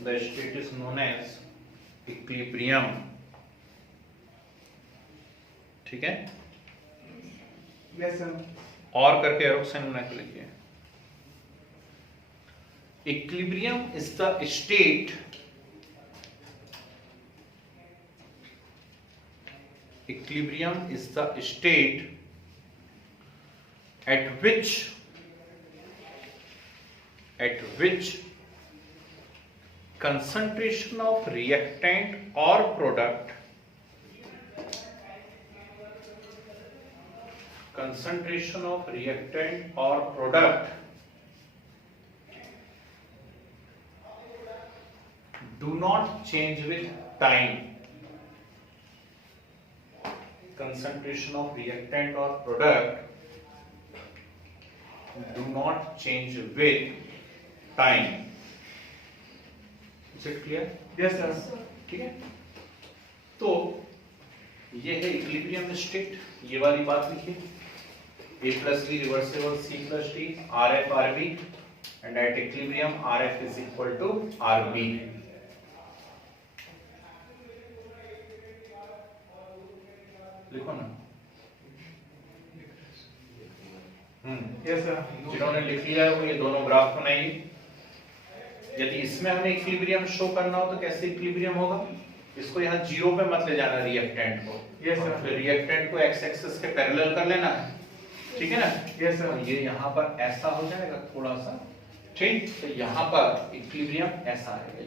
The state is known as equilibrium. ठीक है? Yes, sir. और करके arrow sign बना के लिखिए. Equilibrium is the state at which concentration of reactant or product do not change with time. Concentration of reactant or product do not change with time. Is it clear? Yes, sir. ठीक है. तो ये है equilibrium state. ये वाली बात लिखिए. A plus B reversible C plus D RF RB and at equilibrium RF is equal to RB. लिखो ना. Yes, sir. जिन्होंने लिख लिया है वो ये दोनों ग्राफ बनाइए. यदि इसमें हमें इक्विलिब्रियम शो करना हो तो कैसे इक्विलिब्रियम होगा? इसको यहाँ जीरो पे मत ले जाना रिएक्टेंट को. Yes, sir. फिर रिएक्टेंट को एक्स एक्सिस के पैरेलल कर लेना है. ठीक है ना? Yes, sir. ये यहाँ पर ऐसा हो जाएगा थोड़ा सा. ठीक. तो यहाँ पर इक्विलिब्रियम ऐसा आएगा.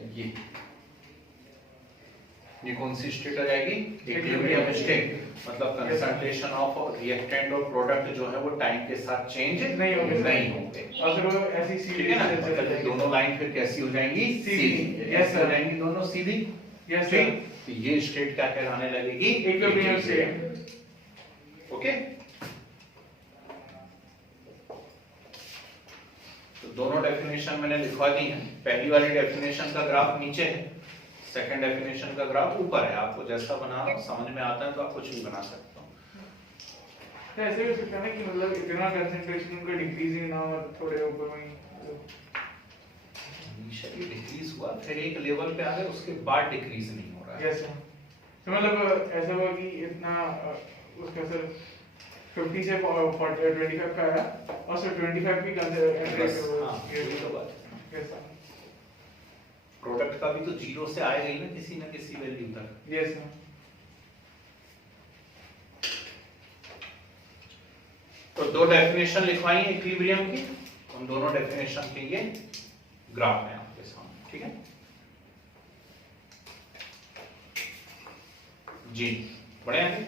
ये कौन सी स्टेट आ जाएगी? Equilibrium state. मतलब कंसंट्रेशन ऑफ रिएक्टेंट और प्रोडक्ट जो है वो टाइम के साथ चेंज नहीं होंगे. अगर वो ऐसी सीधी ठीक है ना? मतलब दोनों लाइन फिर कैसी हो जाएंगी? सीधी. Yes sir. हो जाएंगी दोनों सीधी. Yes sir. तो ये स्टेट क्या कहलाने लगेगी? Equilibrium state. ओके. तो दोनों डेफिनेशन मैंने लिखवा दी हैं. पहली वाली डेफिनेशन का ग्राफ नीचे है, सेकंड डेफिनेशन का ग्राफ ऊपर है. आपको जैसा बनाना समझ में आता है तो आप कुछ भी बना सकते हो. तो ऐसे भी हो सकता है ना कि मतलब इतना कंसंट्रेशन उनका डिक्रीजिंग ना हो, थोड़े ऊपर वहीं इनिशियली डिक्रीज हुआ, फिर एक लेवल पे आ गए, उसके बाद डिक्रीज नहीं हो रहा है. Yes sir. तो मतलब ऐसा हुआ कि इतना उसका सर 50 से 25 का आया और सर 25 भी बस. हाँ, यही तो बात है. Yes sir. प्रोडक्ट का भी तो जीरो से आएगा ही ना किसी वैल्यू तक. Yes sir. तो दो डेफिनेशन लिखवाई है इक्विलिब्रियम की. उन दोनों डेफिनेशन के ये ग्राफ है आपके सामने. ठीक है जी. बड़े हैं.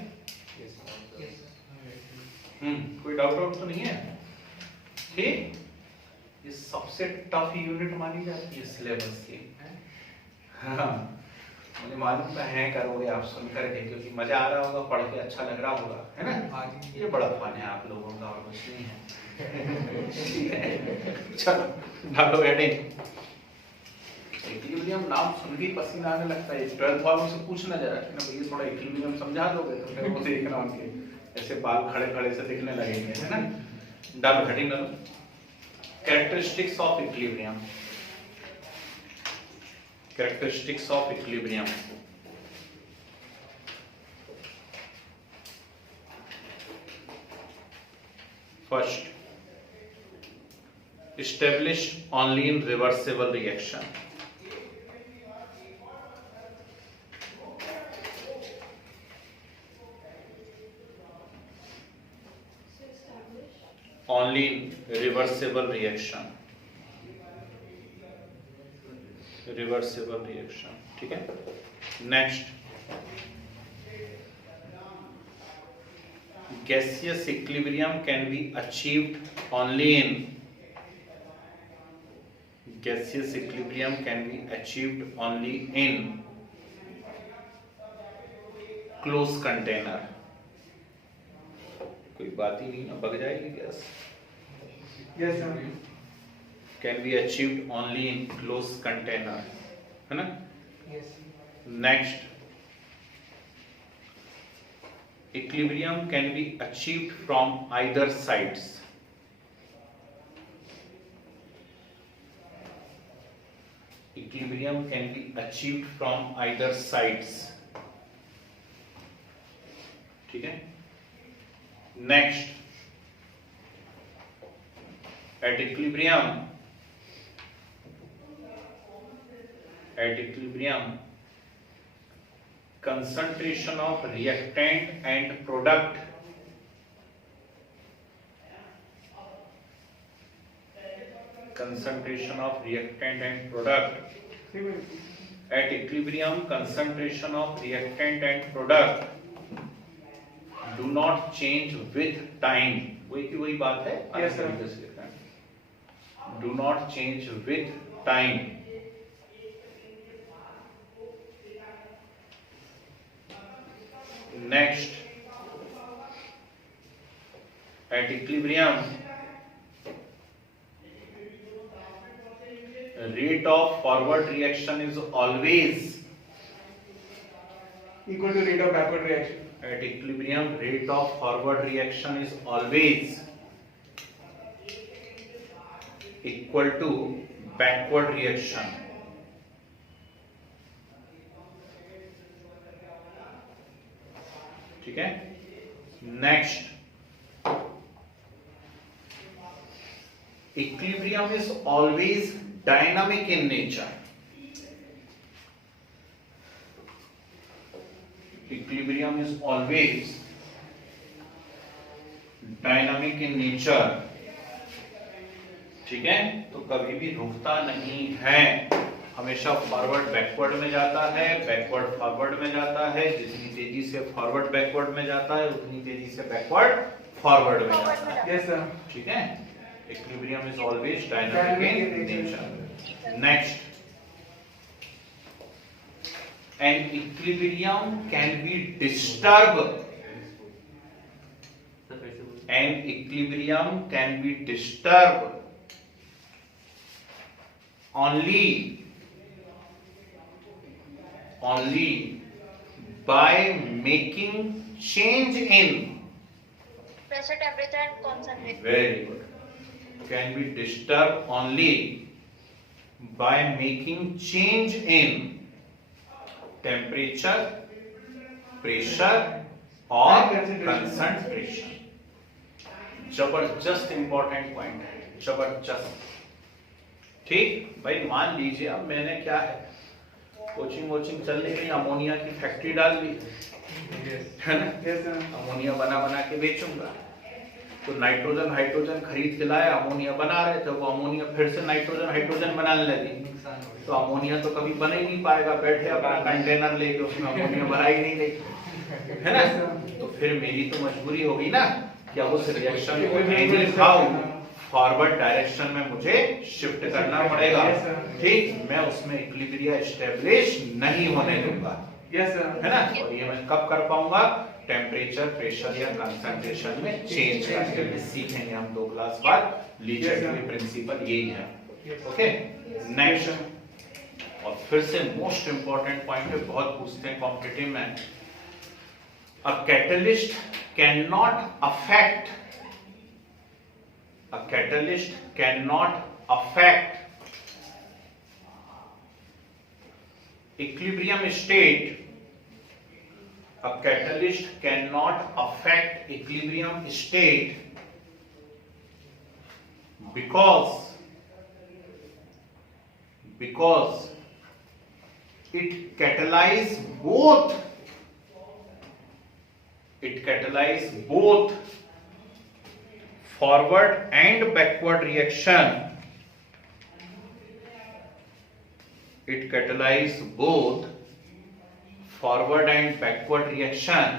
कोई डाउट तो नहीं है? ठीक. ये सबसे टफ यूनिट मानी जाती है सिलेबस की. हाँ, मुझे मालूम था है करोगे आप सुन करके, क्योंकि मजा आ रहा होगा, पढ़ के अच्छा लग रहा होगा, है ना? ये बड़ा फन है आप लोगों का और कुछ नहीं है. चलो डालो हेडिंग. इक्विलिब्रियम नाम सुन के पसीना आने लगता है. 12th वालों से पूछना जरा कि ना भैया थोड़ा इक्विलिब्रियम समझा दोगे, तो फिर वो देखना उनके ऐसे बाल खड़े खड़े से दिखने लगेंगे, है ना? डालो हेडिंग डालो. Characteristics of equilibrium. Characteristics of equilibrium. First, established only in reversible reaction. only in reversible reaction, ठीक है। Next, gaseous equilibrium can be achieved only in close container। कोई बात ही नहीं ना, बग जाएगी gas. Yes sir. Can be achieved only in close container, है ना। Yes. Next, equilibrium can be achieved from either sides। equilibrium can be achieved from either sides, ठीक है। Next, at equilibrium concentration of reactant and product at equilibrium concentration of reactant and product do not change with time। वही की वही बात है। Yes, sir. do not change with time। Next, at equilibrium rate of forward reaction is always Equal to rate of backward reaction. at equilibrium rate of forward reaction is always equal to backward reaction। ठीक है। Next, equilibrium is always dynamic in nature। equilibrium is always dynamic in nature, ठीक है। तो कभी भी रुकता नहीं है, हमेशा फॉरवर्ड बैकवर्ड में जाता है, बैकवर्ड फॉरवर्ड में जाता है। जितनी तेजी से फॉरवर्ड बैकवर्ड में जाता है उतनी तेजी से बैकवर्ड फॉरवर्ड में जाता है। Yes sir. ठीक है। Equilibrium is always dynamic in nature. Next, an equilibrium can be disturb only by making change in pressure, temperature and concentration. very good, can be disturbed only by making change in temperature, pressure और concentration। जबरदस्त important point है, जबरदस्त। ठीक भाई, मान लीजिए अब मैंने क्या है, कोचिंग चल रही है, अमोनिया की फैक्ट्री डाल दी है ना। अमोनिया बना के बेचूंगा, तो नाइट्रोजन हाइड्रोजन खरीद के लाया, अमोनिया बना रहे थे, वो अमोनिया फिर से नाइट्रोजन हाइड्रोजन बनाने लगी, तो अमोनिया तो कभी बन ही नहीं पाएगा। बैठे अपना कंटेनर लेके उसमें अमोनिया बना ही नहीं देगी, है ना। तो फिर मेरी तो मजबूरी होगी ना कि अब उस रिएक्शन को फॉरवर्ड डायरेक्शन में मुझे शिफ्ट करना पड़ेगा। ठीक, मैं उसमें इक्विलिब्रियम एस्टेब्लिश नहीं होने दूंगा, है ना। और ये मैं कब कर पाऊंगा, टेम्परेचर, प्रेशर या कंसंट्रेशन में चेंज करके सीखेंगे हम 2 क्लास बाद। लीचर की प्रिंसिपल यही है। ओके, नेक्स्ट, और फिर से मोस्ट इंपॉर्टेंट पॉइंट है, बहुत पूछते हैं कॉम्पिटिटिव में। A catalyst can not affect equilibrium state। A catalyst cannot affect equilibrium state because it catalyzes both forward and backward reaction, it catalyze both forward and backward reaction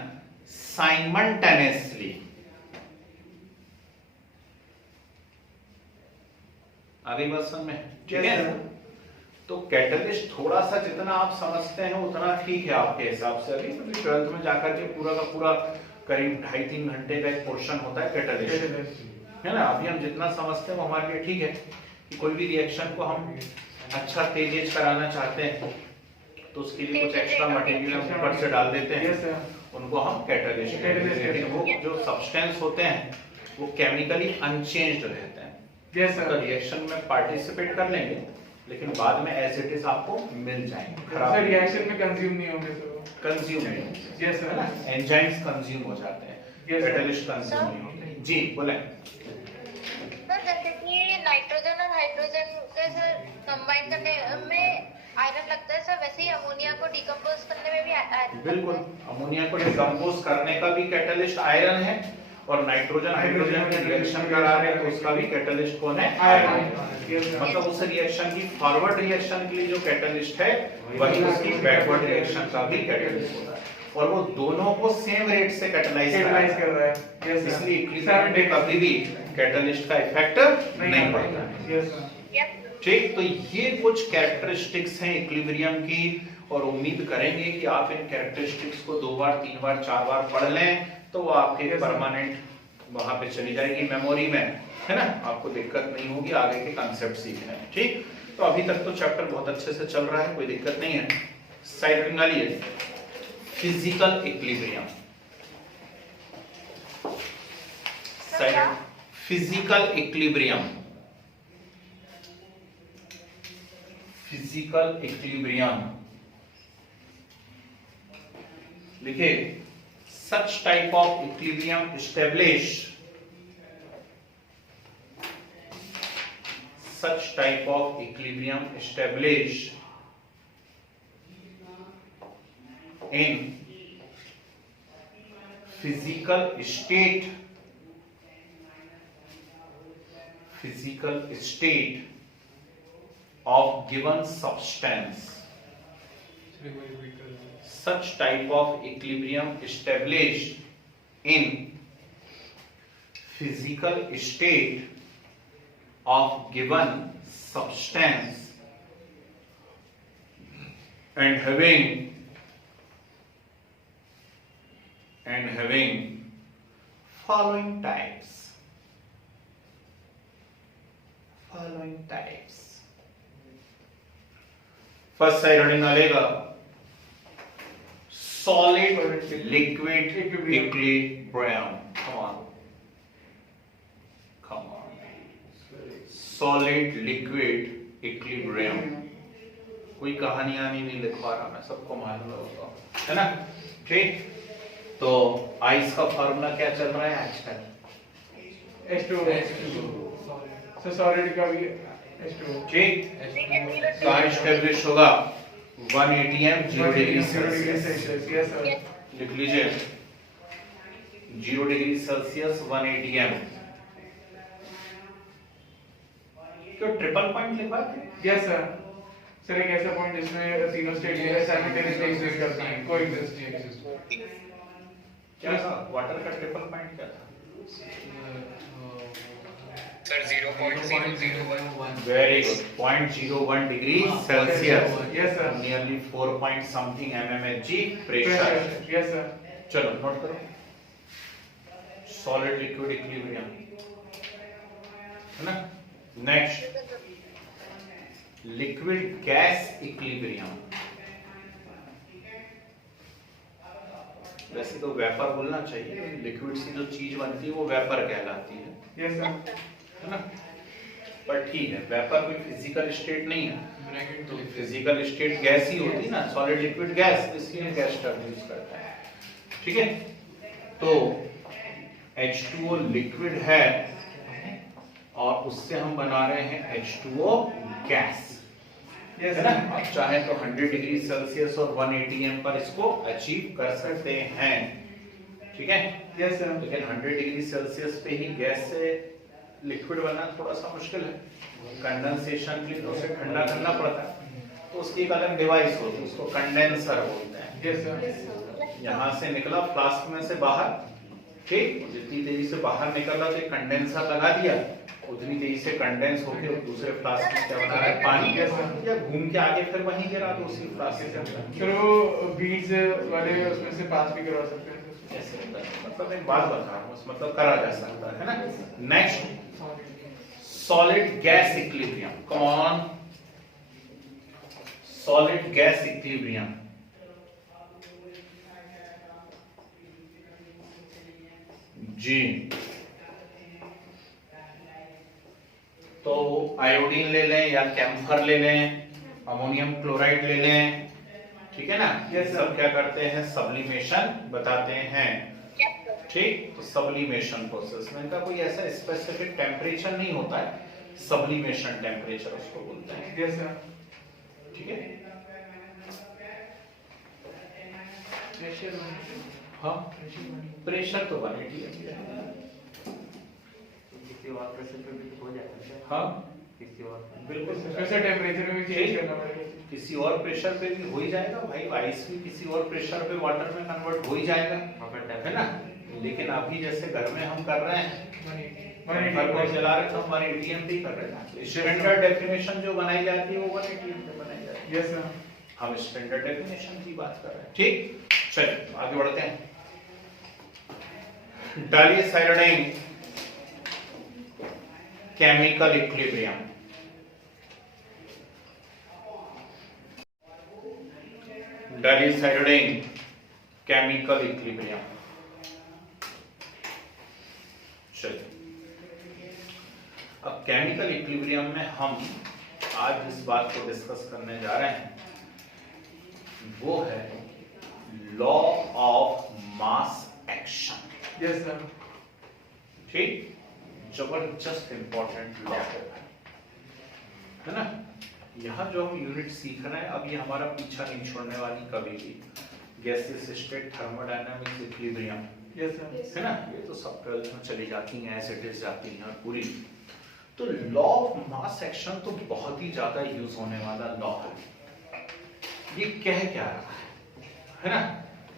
simultaneously. आ गई बात समझ में? ठीक है। तो कैटलिस्ट थोड़ा सा जितना आप समझते हैं उतना ठीक है आपके हिसाब से। अभी मतलब 12th में जाकर के पूरा का पूरा करीब 2.5-3 घंटे का एक पोर्शन होता है कैटलिस्ट, है ना। अभी हम जितना समझते हैं वो हमारे लिए ठीक है कि कोई भी रिएक्शन को हम अच्छा तेज कराना चाहते हैं तो उसके लिए कुछ एक्स्ट्रा मटेरियल हम ऊपर से डाल देते हैं, उनको हम कैटलिस्ट कहते हैं। लेकिन वो जो सब्सटेंस होते हैं वो केमिकली अनचेंज्ड रहते हैं। तो रिएक्शन में पार्टिसिपेट कर लेंगे लेकिन बाद में एज इट इज आपको मिल जाएंगे, खराब रिएक्शन में कंज्यूम नहीं होंगे, कंज्यूम नहीं होंगे। यस सर, एंजाइम्स कंज्यूम हो जाते हैं, कैटलिस्ट कंज्यूम नहीं होते। जी बोले सर। जैसे कि नाइट्रोजन और हाइड्रोजन के सर कंबाइन करने में आयरन लगता है सर, वैसे ही अमोनिया को डिकम्पोज करने में भी आयरन। बिल्कुल, अमोनिया को डिकम्पोज करने का भी कैटलिस्ट आयरन है और नाइट्रोजन हाइड्रोजन की रिएक्शन करा रहे हैं तो उसका भी कैटलिस्ट कौन है? आयरन। मतलब उस रिएक्शन की फॉरवर्ड रिएक्शन के लिए जो कैटलिस्ट है वही उसकी बैकवर्ड रिएक्शन का भी कैटलिस्ट होता है और वो दोनों को सेम रेट से कैटलाइज कर रहा है। इसलिए इक्विलिब्रियम में कभी भी कैटलिस्ट का इफेक्ट नहीं पड़ता। ठीक, तो ये कुछ कैरेक्टरिस्टिक्स हैं इक्विलिब्रियम की और उम्मीद करेंगे कि आप इन कैरेक्टरिस्टिक्स को 2 बार 3 बार 4 बार पढ़ लें तो वो आपके परमानेंट वहां पे चली जाएगी मेमोरी में, है ना। आपको दिक्कत नहीं होगी आगे के कंसेप्ट सीखने में। ठीक, तो अभी तक तो चैप्टर बहुत अच्छे से चल रहा है, कोई दिक्कत नहीं है। साइड निकालिए, physical equilibrium. Side physical equilibrium, physical equilibrium लिखे। Such type of equilibrium established, such type of equilibrium established in physical state, physical state of given substance. Such type of equilibrium established in physical state of given substance and having following types. First side heading आलेगा solid liquid equilibrium. Come on. Solid liquid equilibrium. कोई कहानियां नहीं लिखवा रहा मैं, सबको मालूम होगा, है ना। ठीक, तो आइस का फॉर्मूला क्या चल रहा है आजकल? H2O। so solid का भी H2O। ठीक, कहाँ एस्टेब्लिश होगा? 1 atm 0 degree Celsius. Yes sir, लिख लीजिए 0 डिग्री सेल्सियस 1 atm। क्यों ट्रिपल पॉइंट लिखवा है? Yes sir. सर एक ऐसा पॉइंट जिसमें तीनों स्टेट साइमल्टेनियसली एग्जिस्ट करती हैं, कोएग्जिस्ट। क्या था वाटर का ट्रिपल पॉइंट क्या था? Sir 0.001। Very good, 0.01 degree Celsius. Yes sir. Nearly 4 point something mmHg pressure. Yes sir. चलो नोट करो, सॉलिड लिक्विड इक्विलिब्रियम, है ना। Next liquid gas equilibrium. वैसे तो वेपर बोलना चाहिए, लिक्विड से जो चीज बनती है वो वेपर कहलाती है। यस सर, है ना, पर ठीक है, वेपर कोई फिजिकल स्टेट नहीं है, तो फिजिकल स्टेट गैस ही होती है ना, सॉलिड लिक्विड गैस, इसलिए गैस टर्म यूज करते हैं। ठीक है, तो H2O लिक्विड है और उससे हम बना रहे हैं H2O गैस। यस है ना, आप चाहे तो 100 डिग्री सेल्सियस और 1 atm पर इसको अचीव कर सकते हैं। ठीक है। Yes sir. लेकिन 100 डिग्री सेल्सियस पे ही गैस से लिक्विड बनना थोड़ा सा मुश्किल है, कंडेंसेशन के लिए तो उसे ठंडा करना पड़ता है, तो उसकी एक अलग डिवाइस होती है, उसको कंडेंसर बोलते हैं। Yes sir. यहाँ से निकला फ्लास्क में से बाहर, ठीक, जितनी तेजी से बाहर निकल रहा तो एक कंडेंसर लगा दिया, उतनी तेजी से कंडेंस होकर दूसरे फ्लास्क में क्या बना रहा है, पानी, या घूम के आगे फिर वहीं गिरा तो उसी फ्लास्क से फिर वो बीड्स वाले उसमें से पास भी करवा सकते हैं। ऐसे होता है। मतलब एक बात बता रहा हूँ, मतलब करा जा सकता है ना। Next, solid gas equilibrium. कौन? Solid gas equilibrium. जी, तो आयोडीन ले लें या कैम्फर ले लें, अमोनियम क्लोराइड ले लें, ठीक है ना। ये सब क्या करते हैं, सब्लिमेशन बताते हैं, ठीक। तो सब्लिमेशन प्रोसेस में इनका कोई ऐसा स्पेसिफिक टेम्परेचर नहीं होता है, सब्लिमेशन टेम्परेचर उसको बोलते हैं। Yes sir. ठीक है। प्रेशर हाँ, प्रेशर तो 180 है। किसी और प्रेशर पे भी हो जाता है। हाँ किसी और बिल्कुल, प्रेशर टेम्परेचर में भी चेंज करना पड़ेगा। किसी और प्रेशर पे भी हो ही जाएगा भाई, आइस भी किसी और प्रेशर पे वाटर में कन्वर्ट हो ही जाएगा, है ना। लेकिन अभी जैसे घर में हम कर रहे हैं, घर को जला रहे तो हम 180 पे कर रहे हैं। स्टैंडर्ड डेफिनेशन जो बनाई जाती है वो 180 पे बनाई जाती है। Yes sir. हम स्टैंडर्ड डेफिनेशन की बात कर रहे हैं, ठीक। चलिए आगे बढ़ते हैं। डाइसाइलोडाइन केमिकल इक्विलिब्रियम। डाइसाइलोडाइन केमिकल इक्विलिब्रियम। चलिए, अब केमिकल इक्विलिब्रियम में हम आज जिस बात को डिस्कस करने जा रहे हैं वो है law of mass action. Yes sir. ठीक, जबरदस्त इंपॉर्टेंट लॉ है ना। यहाँ जो हम यूनिट सीख रहे हैं अब ये हमारा पीछा नहीं छोड़ने वाली कभी भी। Gases state, thermodynamics, equilibrium, yes sir. है ना, ये तो सब 12th में चली जाती हैं, एज इट इज जाती हैं पूरी। तो लॉ ऑफ मास एक्शन तो बहुत ही ज्यादा यूज होने वाला लॉ है। ये कह क्या रहा है ना।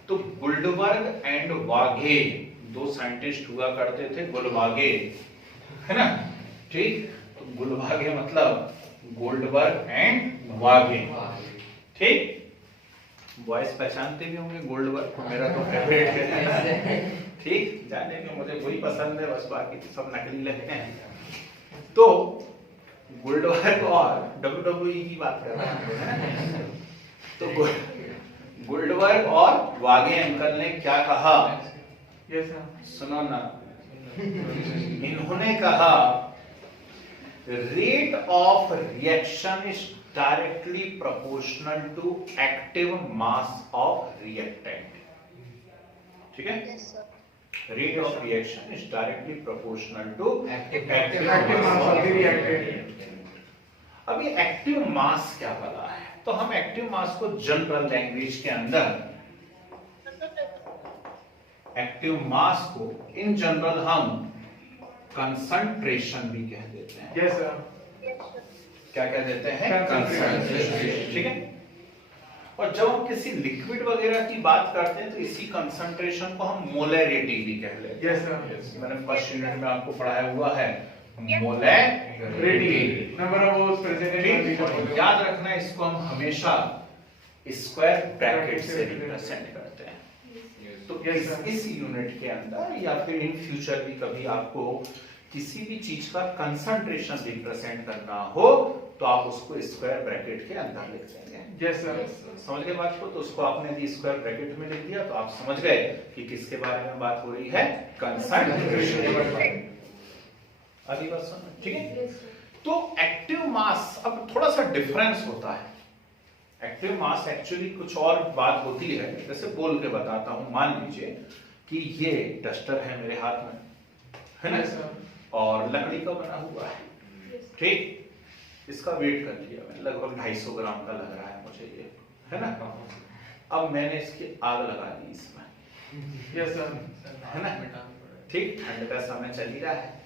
तो गुल्डबर्ग एंड वागे, दो साइंटिस्ट हुआ करते थे, गुलवागे, है ना, ठीक। तो गुलवागे मतलब गोल्डबर्ग एंड वागे, ठीक। बॉयज पहचानते भी होंगे गोल्डबर्ग को, मेरा तो फेवरेट है, ठीक। जाने में मुझे वही पसंद है, बस बाकी तो सब नकली लगते हैं। तो गोल्डबर्ग और WWE की बात कर रहे हैं। तो गोल्डबर्ग और वागे अंकल ने क्या कहा, यस सर। सुनो ना। इन्होंने कहा rate of reaction is directly proportional to active mass of reactant. ठीक है, yes sir. Rate of reaction is directly proportional to active mass of the reactant. अब ये एक्टिव मास क्या बता है, तो हम एक्टिव मास को जनरल लैंग्वेज के अंदर, एक्टिव मास को इन जनरल हम कंसंट्रेशन भी कह देते हैं। Yes sir. क्या कह देते हैं, कंसंट्रेशन। ठीक है। और जब हम किसी लिक्विड वगैरह की बात करते हैं तो इसी कंसंट्रेशन को हम मोलैरिटी भी कह लेते हैं। Yes sir. मैंने फर्स्ट यूनिट में आपको पढ़ाया हुआ है molarity, number of moles present in याद रखना, इसको हम हमेशा स्क्वायर ब्रैकेट से रिप्रेजेंट करते हैं। तो इस यूनिट के अंदर या फिर इन फ्यूचर भी कभी आपको किसी भी चीज का कंसंट्रेशन रिप्रेजेंट करना हो तो आप उसको स्क्वायर ब्रैकेट के अंदर लिख देंगे। Yes sir. समझ गए बात को। तो उसको आपने यदि स्क्वायर ब्रैकेट में लिख दिया तो आप समझ गए कि किसके बारे में बात हो रही है, कंसंट्रेशन के बारे में। अगली बात सुनो, ठीक है। तो एक्टिव मास, अब थोड़ा सा डिफरेंस होता है। एक्टिव मास एक्चुअली कुछ और बात होती है, जैसे बोल के बताता हूं। मान लीजिए कि ये डस्टर है मेरे हाथ में, है ना, और लकड़ी का बना हुआ है, ठीक। इसका वेट कर लिया मैंने, लगभग 250 ग्राम का लग रहा है मुझे ये, है ना। अब मैंने इसकी आग लगा दी इसमें, यस सर। है ना? ठीक, ठंड का समय चल ही रहा है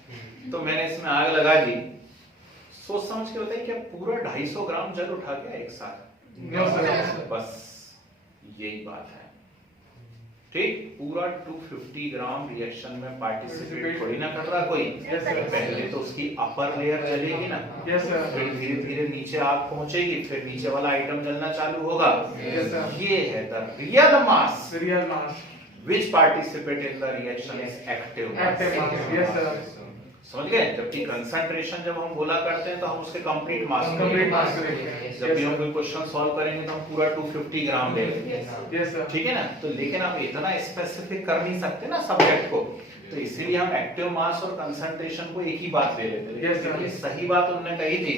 तो मैंने इसमें आग लगा दी। सोच समझ के बताइए क्या पूरा 250 ग्राम जल उठा गया एक साथ? No sir. बस यही बात है। ठीक, पूरा 250 ग्राम रिएक्शन में पार्टिसिपेट थोड़ी ना कर रहा कोई। Yes sir. पहले तो उसकी अपर लेयर जलेगी ना, यस सर। फिर धीरे धीरे नीचे आग पहुंचेगी, फिर नीचे वाला आइटम जलना चालू होगा। Yes sir. ये है the real mass real mass which participate in the reaction is active mass। Active mass. Yes sir. समझ गए? जबकि कंसंट्रेशन जब हम बोला करते हैं तो हम उसके कंप्लीट मास को कंप्लीट लेते मास हैं। को देखते हैं। जब भी हम कोई क्वेश्चन सॉल्व करेंगे तो हम पूरा 250 ग्राम ले लेंगे। Yes sir. ठीक है ना? तो लेकिन आप इतना स्पेसिफिक कर नहीं सकते ना सब्जेक्ट को, तो इसीलिए हम एक्टिव मास और कंसंट्रेशन को एक ही बात ले लेते हैं। Yes, sir. लेकिन सही बात उन्होंने कही थी,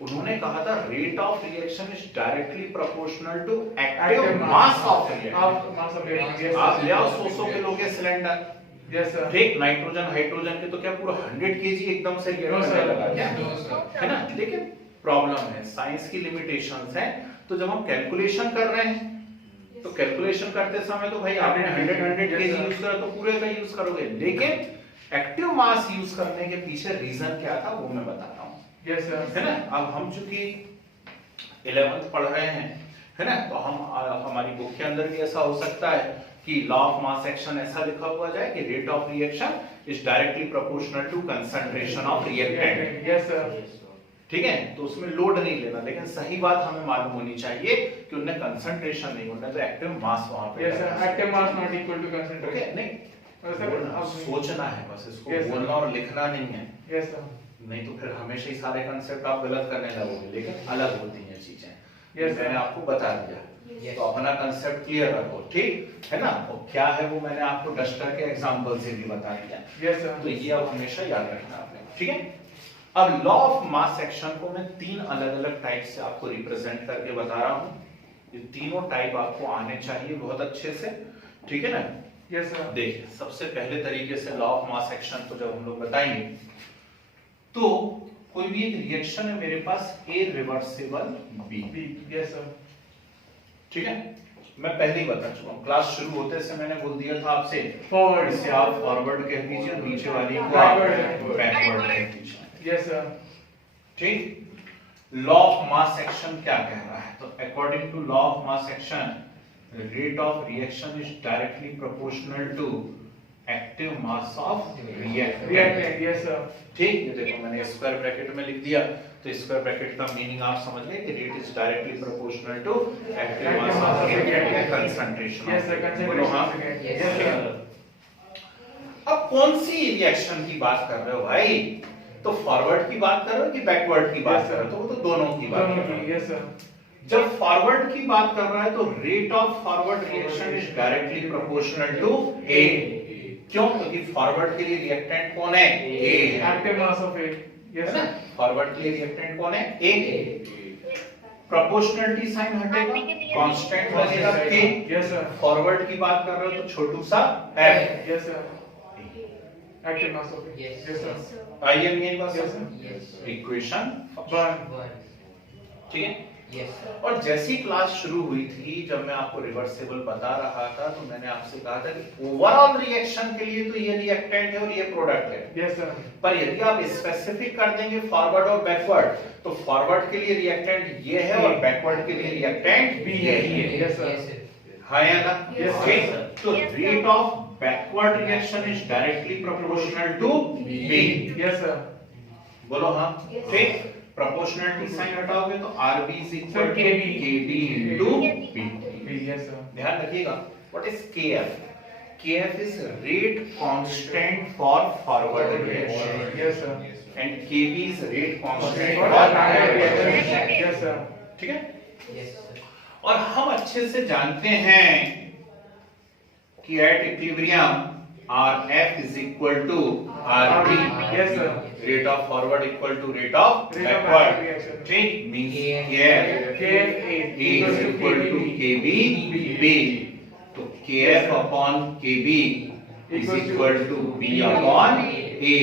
उन्होंने कहा था rate of reaction is directly proportional to active mass of reaction. आप मास ऑफ रिएक्शन। आप ले आओ 100 किलो के सिलेंडर, यस सर। ठीक, नाइट्रोजन हाइड्रोजन के तो क्या पूरा 100 केजी एकदम से रिएक्ट करने लगा क्या? है ना? लेकिन प्रॉब्लम है, साइंस की लिमिटेशंस हैं। तो जब हम कैलकुलेशन कर रहे हैं तो कैलकुलेशन करते समय तो भाई आपने 100 केजी यूज करा तो पूरे का यूज करोगे, लेकिन एक्टिव मास यूज करने के पीछे रीजन क्या था वो मैं बताता हूँ। Yes sir. है ना? अब हम चूंकि 11th पढ़ रहे हैं, है ना, तो हम हमारी बुक के अंदर भी ऐसा हो सकता है कि लॉ ऑफ मास एक्शन ऐसा लिखा हुआ जाए कि rate of reaction is directly proportional to concentration of reactant. Yes sir. ठीक है? तो उसमें लोड नहीं लेना, लेकिन सही बात हमें मालूम होनी चाहिए कि उन्हें कंसंट्रेशन नहीं, उन्हें तो एक्टिव मास वहां पे। Yes sir. Active mass not equal to okay, concentration. नहीं सर बोलना, अब सोचना है बस, इसको Yes, sir. बोलना और लिखना नहीं है। Yes sir. नहीं तो फिर हमेशा ही सारे कंसेप्ट आप गलत करने लगोगे, लेकिन अलग होती हैं चीजें। Yes, sir. मैंने आपको बता दिया, तो अपना कंसेप्ट क्लियर रखो, ठीक है ना? और क्या है वो मैंने आपको डस्टर के एग्जांपल से भी बता दिया। Yes sir. तो ये अब हमेशा याद रखना आपने, ठीक है? अब लॉ ऑफ मास एक्शन को मैं 3 अलग-अलग टाइप से आपको रिप्रेजेंट करके बता रहा हूं। ये तीनों टाइप आपको आने चाहिए बहुत अच्छे से, ठीक है ना? Yes sir. देखिए, सबसे पहले तरीके से लॉ ऑफ मास एक्शन को जब हम लोग बताएंगे तो कोई भी एक रिएक्शन है मेरे पास A reversible B, yes sir. ठीक है? मैं पहले ही बता चुका हूं, क्लास शुरू होते से मैंने बोल दिया था आपसे, फॉरवर्ड। इसे आप फॉरवर्ड कह दीजिए, नीचे वाली को आप Backward. बैकवर्ड कह दीजिए। Yes sir. ठीक, लॉ ऑफ मास एक्शन क्या कह रहा है? तो according to law of mass action rate of reaction is directly proportional to active mass of reactant. Reactant. Yes sir. ठीक, ये देखो मैंने स्क्वायर ब्रैकेट में लिख दिया, तो स्क्वायर ब्रैकेट का मीनिंग आप समझ गए कि rate is directly proportional to active mass of reactant concentration. Yes sir. बोलो हाँ। कंसंट्रेशन। अब कौन सी रिएक्शन की बात कर रहे हो भाई? तो फॉरवर्ड की बात कर रहे हो कि बैकवर्ड की बात कर रहे हो? तो वो तो दोनों की बात कर रहे हो। Yes sir. जब फॉरवर्ड की बात कर रहा है तो rate of forward reaction is directly proportional to A. क्यों? क्योंकि फॉरवर्ड के लिए रिएक्टेंट कौन है? ए है। Active mass of A. Yes sir. Forward के लिए रिएक्टेंट कौन है? ए। प्रोपोर्शनलिटी साइन हटेगा, कांस्टेंट लगेगा के। Yes sir. फॉरवर्ड की बात कर रहे हो तो छोटू सा F. Yes sir. Active mass of A. Yes sir. आइए मेरी बात यस समझो। सर। इक्वेशन, 1। ठीक है? और जैसी क्लास शुरू हुई थी, जब मैं आपको रिवर्सिबल बता रहा था, तो मैंने आपसे कहा था कि ओवरऑल रिएक्शन के लिए तो ये रिएक्टेंट है और ये प्रोडक्ट है। Yes sir. पर यदि आप स्पेसिफिक कर देंगे फॉरवर्ड और बैकवर्ड, तो फॉरवर्ड के लिए रिएक्टेंट ये है और बैकवर्ड के लिए रिएक्टेंट बी ये है। है। Yes sir. हाँ या ना? Yes, ठीक, sir. तो rate of backward reaction is directly proportional to B. Yes sir. बोलो हाँ। ठीक, प्रोपोर्शनलिटी साइन हटाओगे तो RB is equal to KB into B। Yes sir. ध्यान रखिएगा, what is KF? KF is rate constant for forward reaction yes sir. and KB is rate constant और for backward backward reaction. reaction। Yes sir. ठीक है? और हम अच्छे से जानते हैं कि at equilibrium RF is equal to RB। Yes sir. Rate of forward equal to rate of Rate of backward. backward reaction। ठीक, means KF KF A is equal to KB B। तो KF upon KB is equal to B upon A।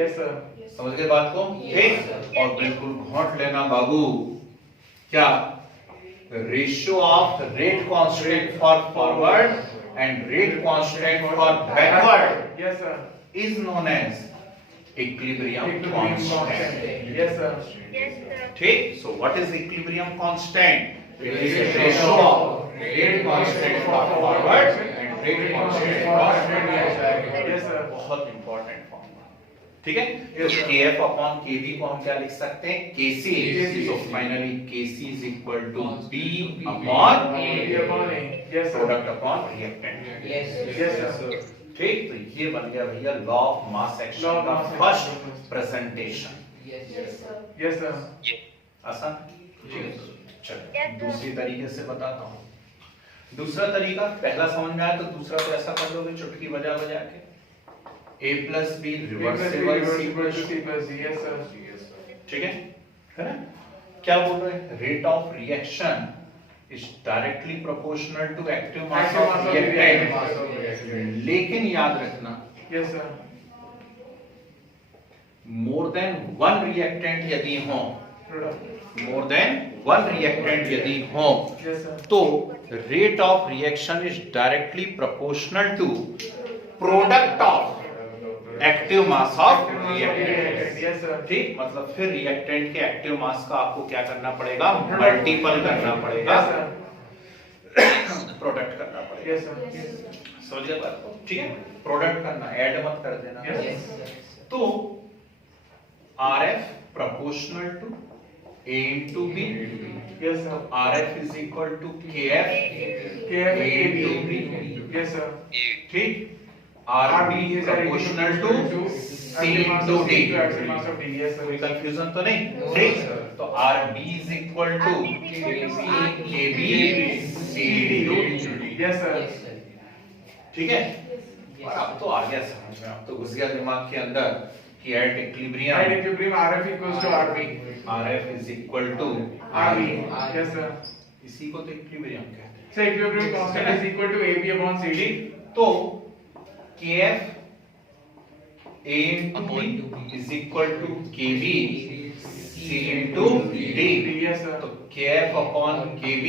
Yes sir. समझ गए बात को? ठीक, और बिल्कुल घोंट लेना बाबू, क्या? Ratio of rate constant for forward and rate constant for backward Yes, sir. is known as equilibrium Equilibrium constant. constant. Yes, sir. Yes, sir. ठीक, so what is equilibrium constant? It is a ratio of rate constant for forward and rate constant for backward. Yes, sir. बहुत important formula, ठीक है। तो kf upon kb को हम क्या लिख सकते हैं? kc। तो finally kc is equal to b upon B upon A. Yes, sir. Product upon reactant. Yes, sir. ठीक, तो ये बन गया भैया law of mass Law action of का mass first action. Presentation. Yes, sir. आसान? ठीक है, चलो Yes, sir. दूसरी तरीके से बताता हूँ। दूसरा तरीका, पहला समझ में आया तो दूसरा तो ऐसा कर लोगे चुटकी बजा बजा के, a plus B B plus B reversible C reversible plus to C plus D. Yes, sir. ठीक है ना? क्या बोल रहे हैं? Rate of reaction is directly proportional to active mass Active of mass of reactant. reactant. लेकिन याद रखना, Yes, sir. More than one reactant यदि हो, Product. More than one reactant यदि हो, Yes, sir. तो rate of reaction is directly proportional to product of active mass of reactant. Yes, sir. ठीक, मतलब फिर रिएक्टेंट के एक्टिव मास का आपको क्या करना पड़ेगा? मल्टीपल करना पड़ेगा, Yes, sir. प्रोडक्ट करना पड़ेगा। Yes, sir. समझ गए बात को? ठीक है, प्रोडक्ट करना, ऐड मत कर देना। Yes. तो RF proportional to A into B, Yes, sir. RF is equal to KF KF A into B, Yes, sir. ठीक, RB is proportional to C into D। Active mass of D. Yes, sir. कोई confusion तो नहीं? ठीक, तो RB is equal to KB CD into, Yes, sir. ठीक है। और अब तो आ गया समझ में, अब तो घुस गया दिमाग के अंदर कि at At equilibrium equilibrium, RF equals to RB. RF is equal to RB. Yes, sir. इसी को तो इक्विलिब्रियम कहते हैं। So equilibrium constant is equal to AB upon CD. तो KF A into B is equal to KB C into D। Yes, sir. तो KF upon KB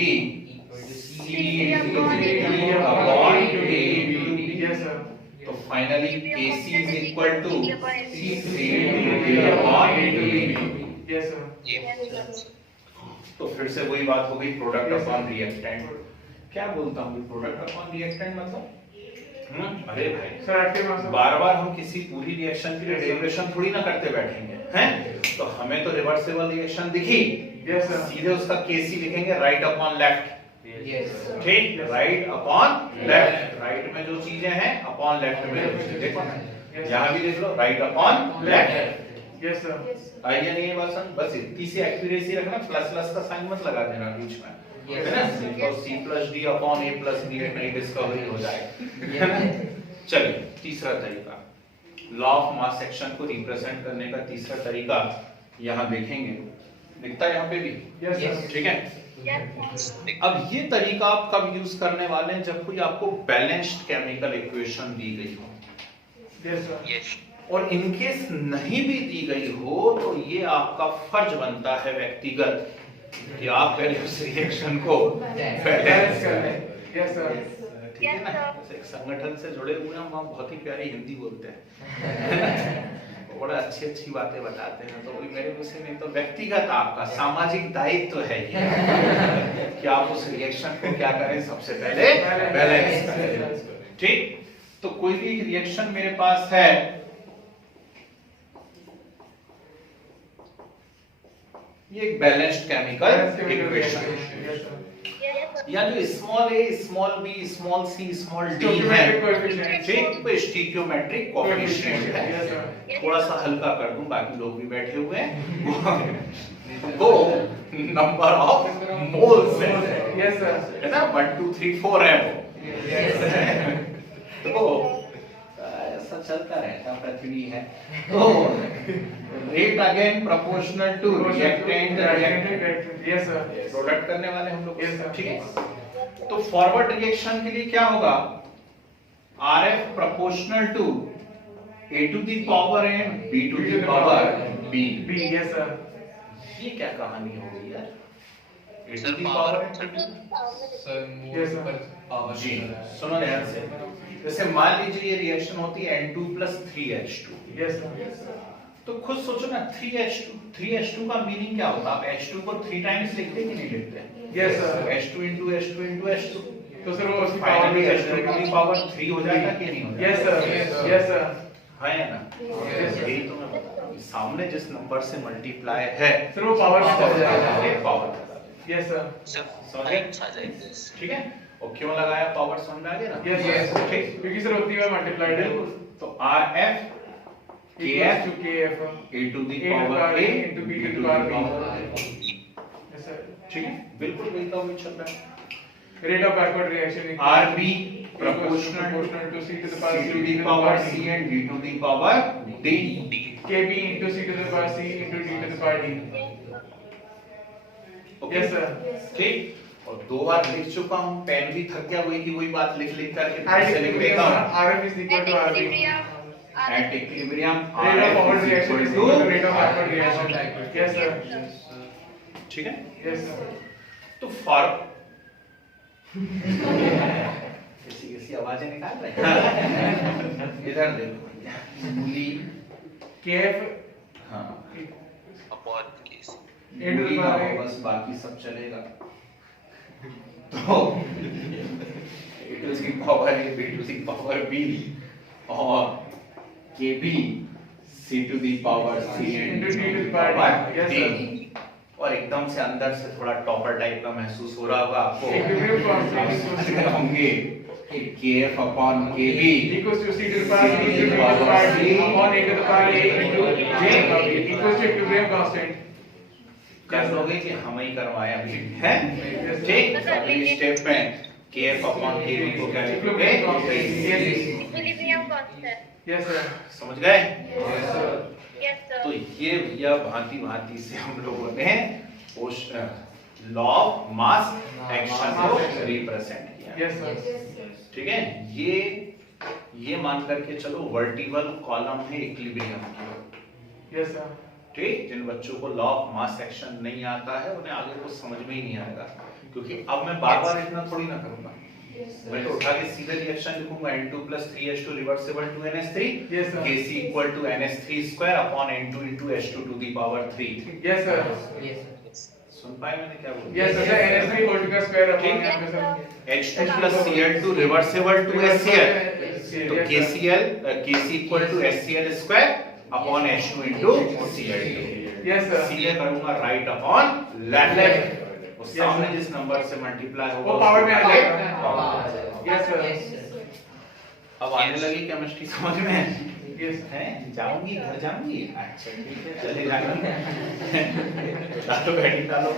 C into D upon D। Yes, sir. तो finally KC is equal to C into D upon D। Yes, sir. तो फिर से वही बात हो गई, product upon reactant. क्या बोलता हूँ प्रोडक्ट अपॉन रिएक्टेंट मतलब? अरे भाई, Sir, active mass of बार बार हम किसी पूरी रिएक्शन के लिए डेरिवेशन थोड़ी ना करते बैठेंगे, हैं? तो हमें तो रिवर्सिबल रिएक्शन दिखी, Yes, sir. सीधे उसका केसी लिखेंगे राइट अपॉन लेफ्ट। Yes. ठीक, राइट अपॉन लेफ्ट, राइट में जो चीजें हैं अपॉन लेफ्ट में जो चीजें, देखो यहाँ भी देख लो, right upon left. Yes, sir. Idea नहीं है बात समझ? बस इतनी सी एक्यूरेसी रखना, प्लस प्लस का साइन मत लगा देना बीच में, Yes. है ना? तो C plus D upon A plus B में नई डिस्कवरी हो जाएगी, है ना? चलिए तीसरा तरीका, लॉ ऑफ मास सेक्शन को रिप्रेजेंट करने का तीसरा तरीका यहाँ देखेंगे, दिखता है यहाँ पे भी, Yes, sir. ठीक है। अब ये तरीका आप कब यूज करने वाले हैं? जब कोई आपको बैलेंस्ड केमिकल इक्वेशन दी गई हो, Yes, sir. Yes. और इनकेस नहीं भी दी गई हो तो ये आपका फर्ज बनता है व्यक्तिगत कि आप पहले उस रिएक्शन को Balance बैलेंस कर करें। लें। Yes, sir. ठीक है ना? जैसे एक संगठन से जुड़े हुए हम वहाँ बहुत ही प्यारी हिंदी बोलते हैं, बड़ा अच्छी अच्छी बातें बताते हैं, तो कोई मेरे मुंह से नहीं, तो व्यक्तिगत आपका सामाजिक दायित्व है ये कि आप उस रिएक्शन को क्या करें, सबसे पहले बैलेंस करें। ठीक, तो कोई भी एक रिएक्शन मेरे पास है, ये एक बैलेंस्ड केमिकल इक्वेशन है, Yes, sir. या जो small a small b small c small d है, Stoichiometric coefficient. ठीक, तो स्टिकियोमेट्रिक कोएफिशिएंट है। Yes, sir. थोड़ा सा हल्का कर दूं, बाकी लोग भी बैठे हुए हैं, वो नंबर ऑफ मोल्स है, Yes, sir. है ना? 1 2 3 4 है वो, तो ऐसा चलता रहता, पृथ्वी है। तो rate again proportional to reactant reactant, Yes, sir. Product करने वाले हम लोग, Yes, sir. ठीक है। तो फॉरवर्ड रिएक्शन के लिए क्या होगा? RF proportional to A to the power and B to the power B। B. Yes, sir. ये क्या कहानी हो गई यार? A to the power sir mole Yes, sir. पर पावर जी सुनो ध्यान से, जैसे मान लीजिए ये रिएक्शन होती है N2 + 3H2, Yes, sir. तो खुद सोचो ना 3H2 का मीनिंग क्या होता है? आप H2 को 3 टाइम्स लिखते कि नहीं लिखते? Yes, sir. H2 * H2 * H2, तो सर वो उसकी पावर फाइनली में H2 टू दी पावर 3 हो जाएगा कि नहीं हो जाएगा? Yes, sir. Yes, sir. है ना? Yes, sir. यही तो मैं बता रहा हूँ, सामने जिस नंबर से मल्टीप्लाई है सर वो पावर में चला जाएगा. ये पावर लगा देते Yes, sir. समझ गए? ठीक है, और क्यों लगाया पावर समझ में आ गया ना? Yes, yes. ठीक, क्योंकि सर उतनी बार मल्टीप्लाइड है. तो RF Equals to KF. A to the A to power power A A into B to the power B. Yes, sir. ठीक है, बिल्कुल वही का वही चल रहा है. Rate of backward reaction equals RB proportional proportional to C to the power C to the power C and D to the power D. KB into C to the power C into D to the power D. Okay? Yes, sir. ठीक, और 2 बार लिख चुका हूँ, pen भी थक गया वही की वही बात लिख लिख करके At फिर से लिख लेता हूँ. RF is equal At to RB. equilibrium, At equilibrium Rate of forward RF is reaction equal is equal to to, rate of backward reaction. Yes, sir. ठीक है, Yes, sir. तो फॉर किसी किसी आवाजें निकाल रहे हैं. इधर देखो, मूली, KF हाँ, अपॉन केस A to मूली the ना power हो, A. बस बाकी सब चलेगा. तो A to the power A, B to the power B और KB C to the power C and Into D D to the power Yes, D. sir. और एकदम से अंदर से थोड़ा टॉपर टाइप का महसूस हो रहा होगा आपको. Equilibrium constant आप equals समझ रहे होंगे कि KF upon KB equals to C to the power B into D to the power D upon A to the power A into J equals to equilibrium constant. कर लोगे कि हम ही करवाया अभी है. ठीक, अगली स्टेप में KF upon KB को क्या लिखोगे? equilibrium constant. Yes, sir. समझ गए? Yes, sir. Yes, sir. तो ये भैया भांति भांति से हम लोगों ने उस लॉ ऑफ मास एक्शन को रिप्रेजेंट किया. Yes, sir. ठीक है, ये मान करके चलो वर्टिकल कॉलम है इक्विलिब्रियम की. Yes, sir. ठीक, जिन बच्चों को लॉ ऑफ मास एक्शन नहीं आता है उन्हें आगे कुछ समझ में ही नहीं आएगा, क्योंकि अब मैं बार बार इतना थोड़ी ना करूंगा. मैं तो उठा के सीधे रिएक्शन लिखूंगा N2 + 3H2 reversible to NH3. Yes, sir. Kc = to NH3² upon N2 into H2 to the power 3. Yes, sir. सुन पाए मैंने क्या बोला? Yes, sir. NH3 whole to the square upon यहाँ पे sir. H2 + Cl2 reversible to HCl. तो KCl Kc = to HCl² upon H2 into Cl2. Yes, sir. Ca करूंगा right upon left. Left. वो सामने जिस नंबर से मल्टीप्लाई होगा वो पावर में आ उसको जाएगा. Yes, sर. अब आने लगी केमिस्ट्री समझ में Yes. है. जाऊंगी घर जाऊंगी. अच्छा ठीक है, चले जाना. डालो बैठी डालो.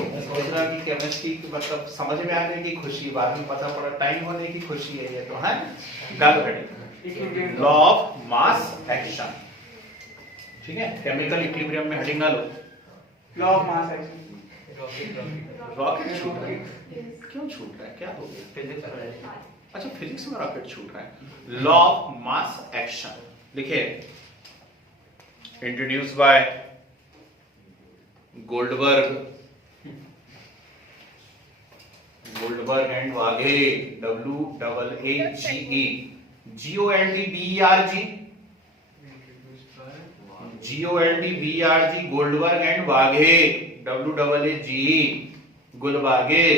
मैं सोच रहा कि केमिस्ट्री की मतलब समझ में आने की खुशी, बाद में पता पड़ा टाइम होने की खुशी है ये तो है. डालो बैठी. Law of mass action. ठीक है, केमिकल इक्विलिब्रियम में हेडिंग डालो. Law of mass action. Rocket छूट रहा है. क्यों छूट रहा है, क्या हो गया? फिजिक्स पढ़े. अच्छा, फिजिक्स में रॉकेट छूट रहा है. लॉ ऑफ मास एक्शन लिखे, introduce by Goldberg and Waage, WAAGE, GOLDBERG, Goldberg and Waage, WAAGE, गुलबागे.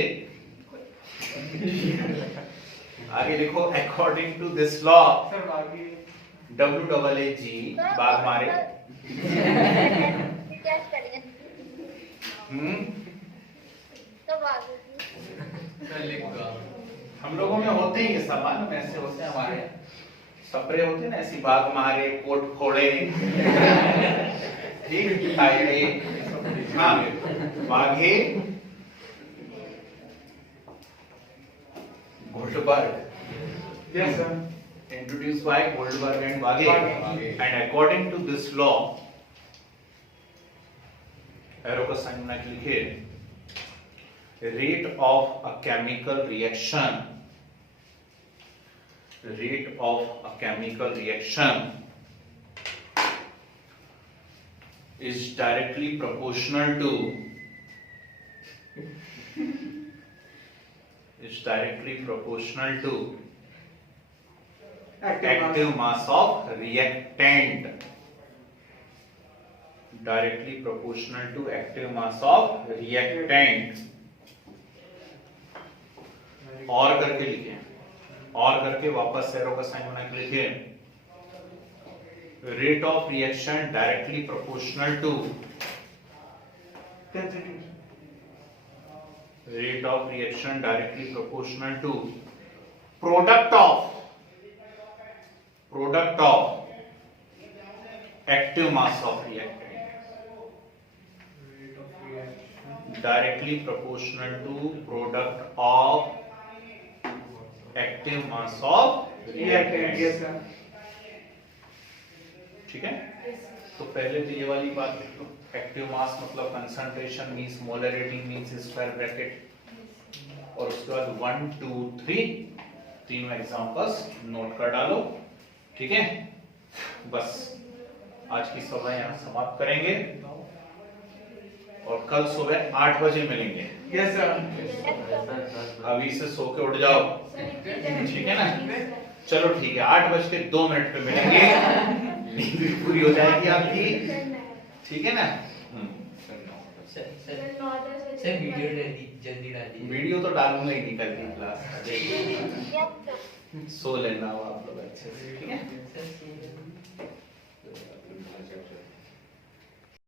आगे लिखो, according to this law, sir बाकी WAAG बाग मारे. क्या करेंगे? तो बाकी सर लिखूंगा. हम लोगों में होते ही ये सब मालूम ऐसे होते हैं. हमारे सपरे होते हैं ना, ऐसी बाग मारे, कोट फोड़े. ठीक, ताइड़े. हाँ, Wahge, Goldberg. Yes, sir. Introduced by Goldberg and Waage. And according to this law, arrow का साइन बना के लिखे, rate of a chemical reaction is directly proportional to is directly proportional to Active active mass of reactant. Directly proportional to active mass of reactant. और करके लिखे, और करके वापस एरो का साइन बना के लिखे, rate of reaction directly proportional to rate of reaction directly proportional to product of active mass of reactant, directly proportional to product of active mass of reactant. Yes reactant. sir. ठीक है, तो पहले तो ये वाली बात लिख लो, एक्टिव मास मतलब concentration means molarity means square bracket, और उसके बाद 1 2 3 तीनों एग्जांपल्स नोट कर डालो। ठीक है, बस आज की सभा यहाँ समाप्त करेंगे और कल सुबह 8 बजे मिलेंगे। Yes sir. अभी से सो के उठ जाओ, ठीक है ना? चलो ठीक है, 8:02 पे मिलेंगे, नींद भी पूरी हो जाएगी आपकी, ठीक है ना? सर वीडियो जल्दी डालिए। वीडियो तो डालूंगा ही नहीं कल की क्लास, Yes, sir. सो लेना हो आप लोग अच्छे से, ठीक है? सर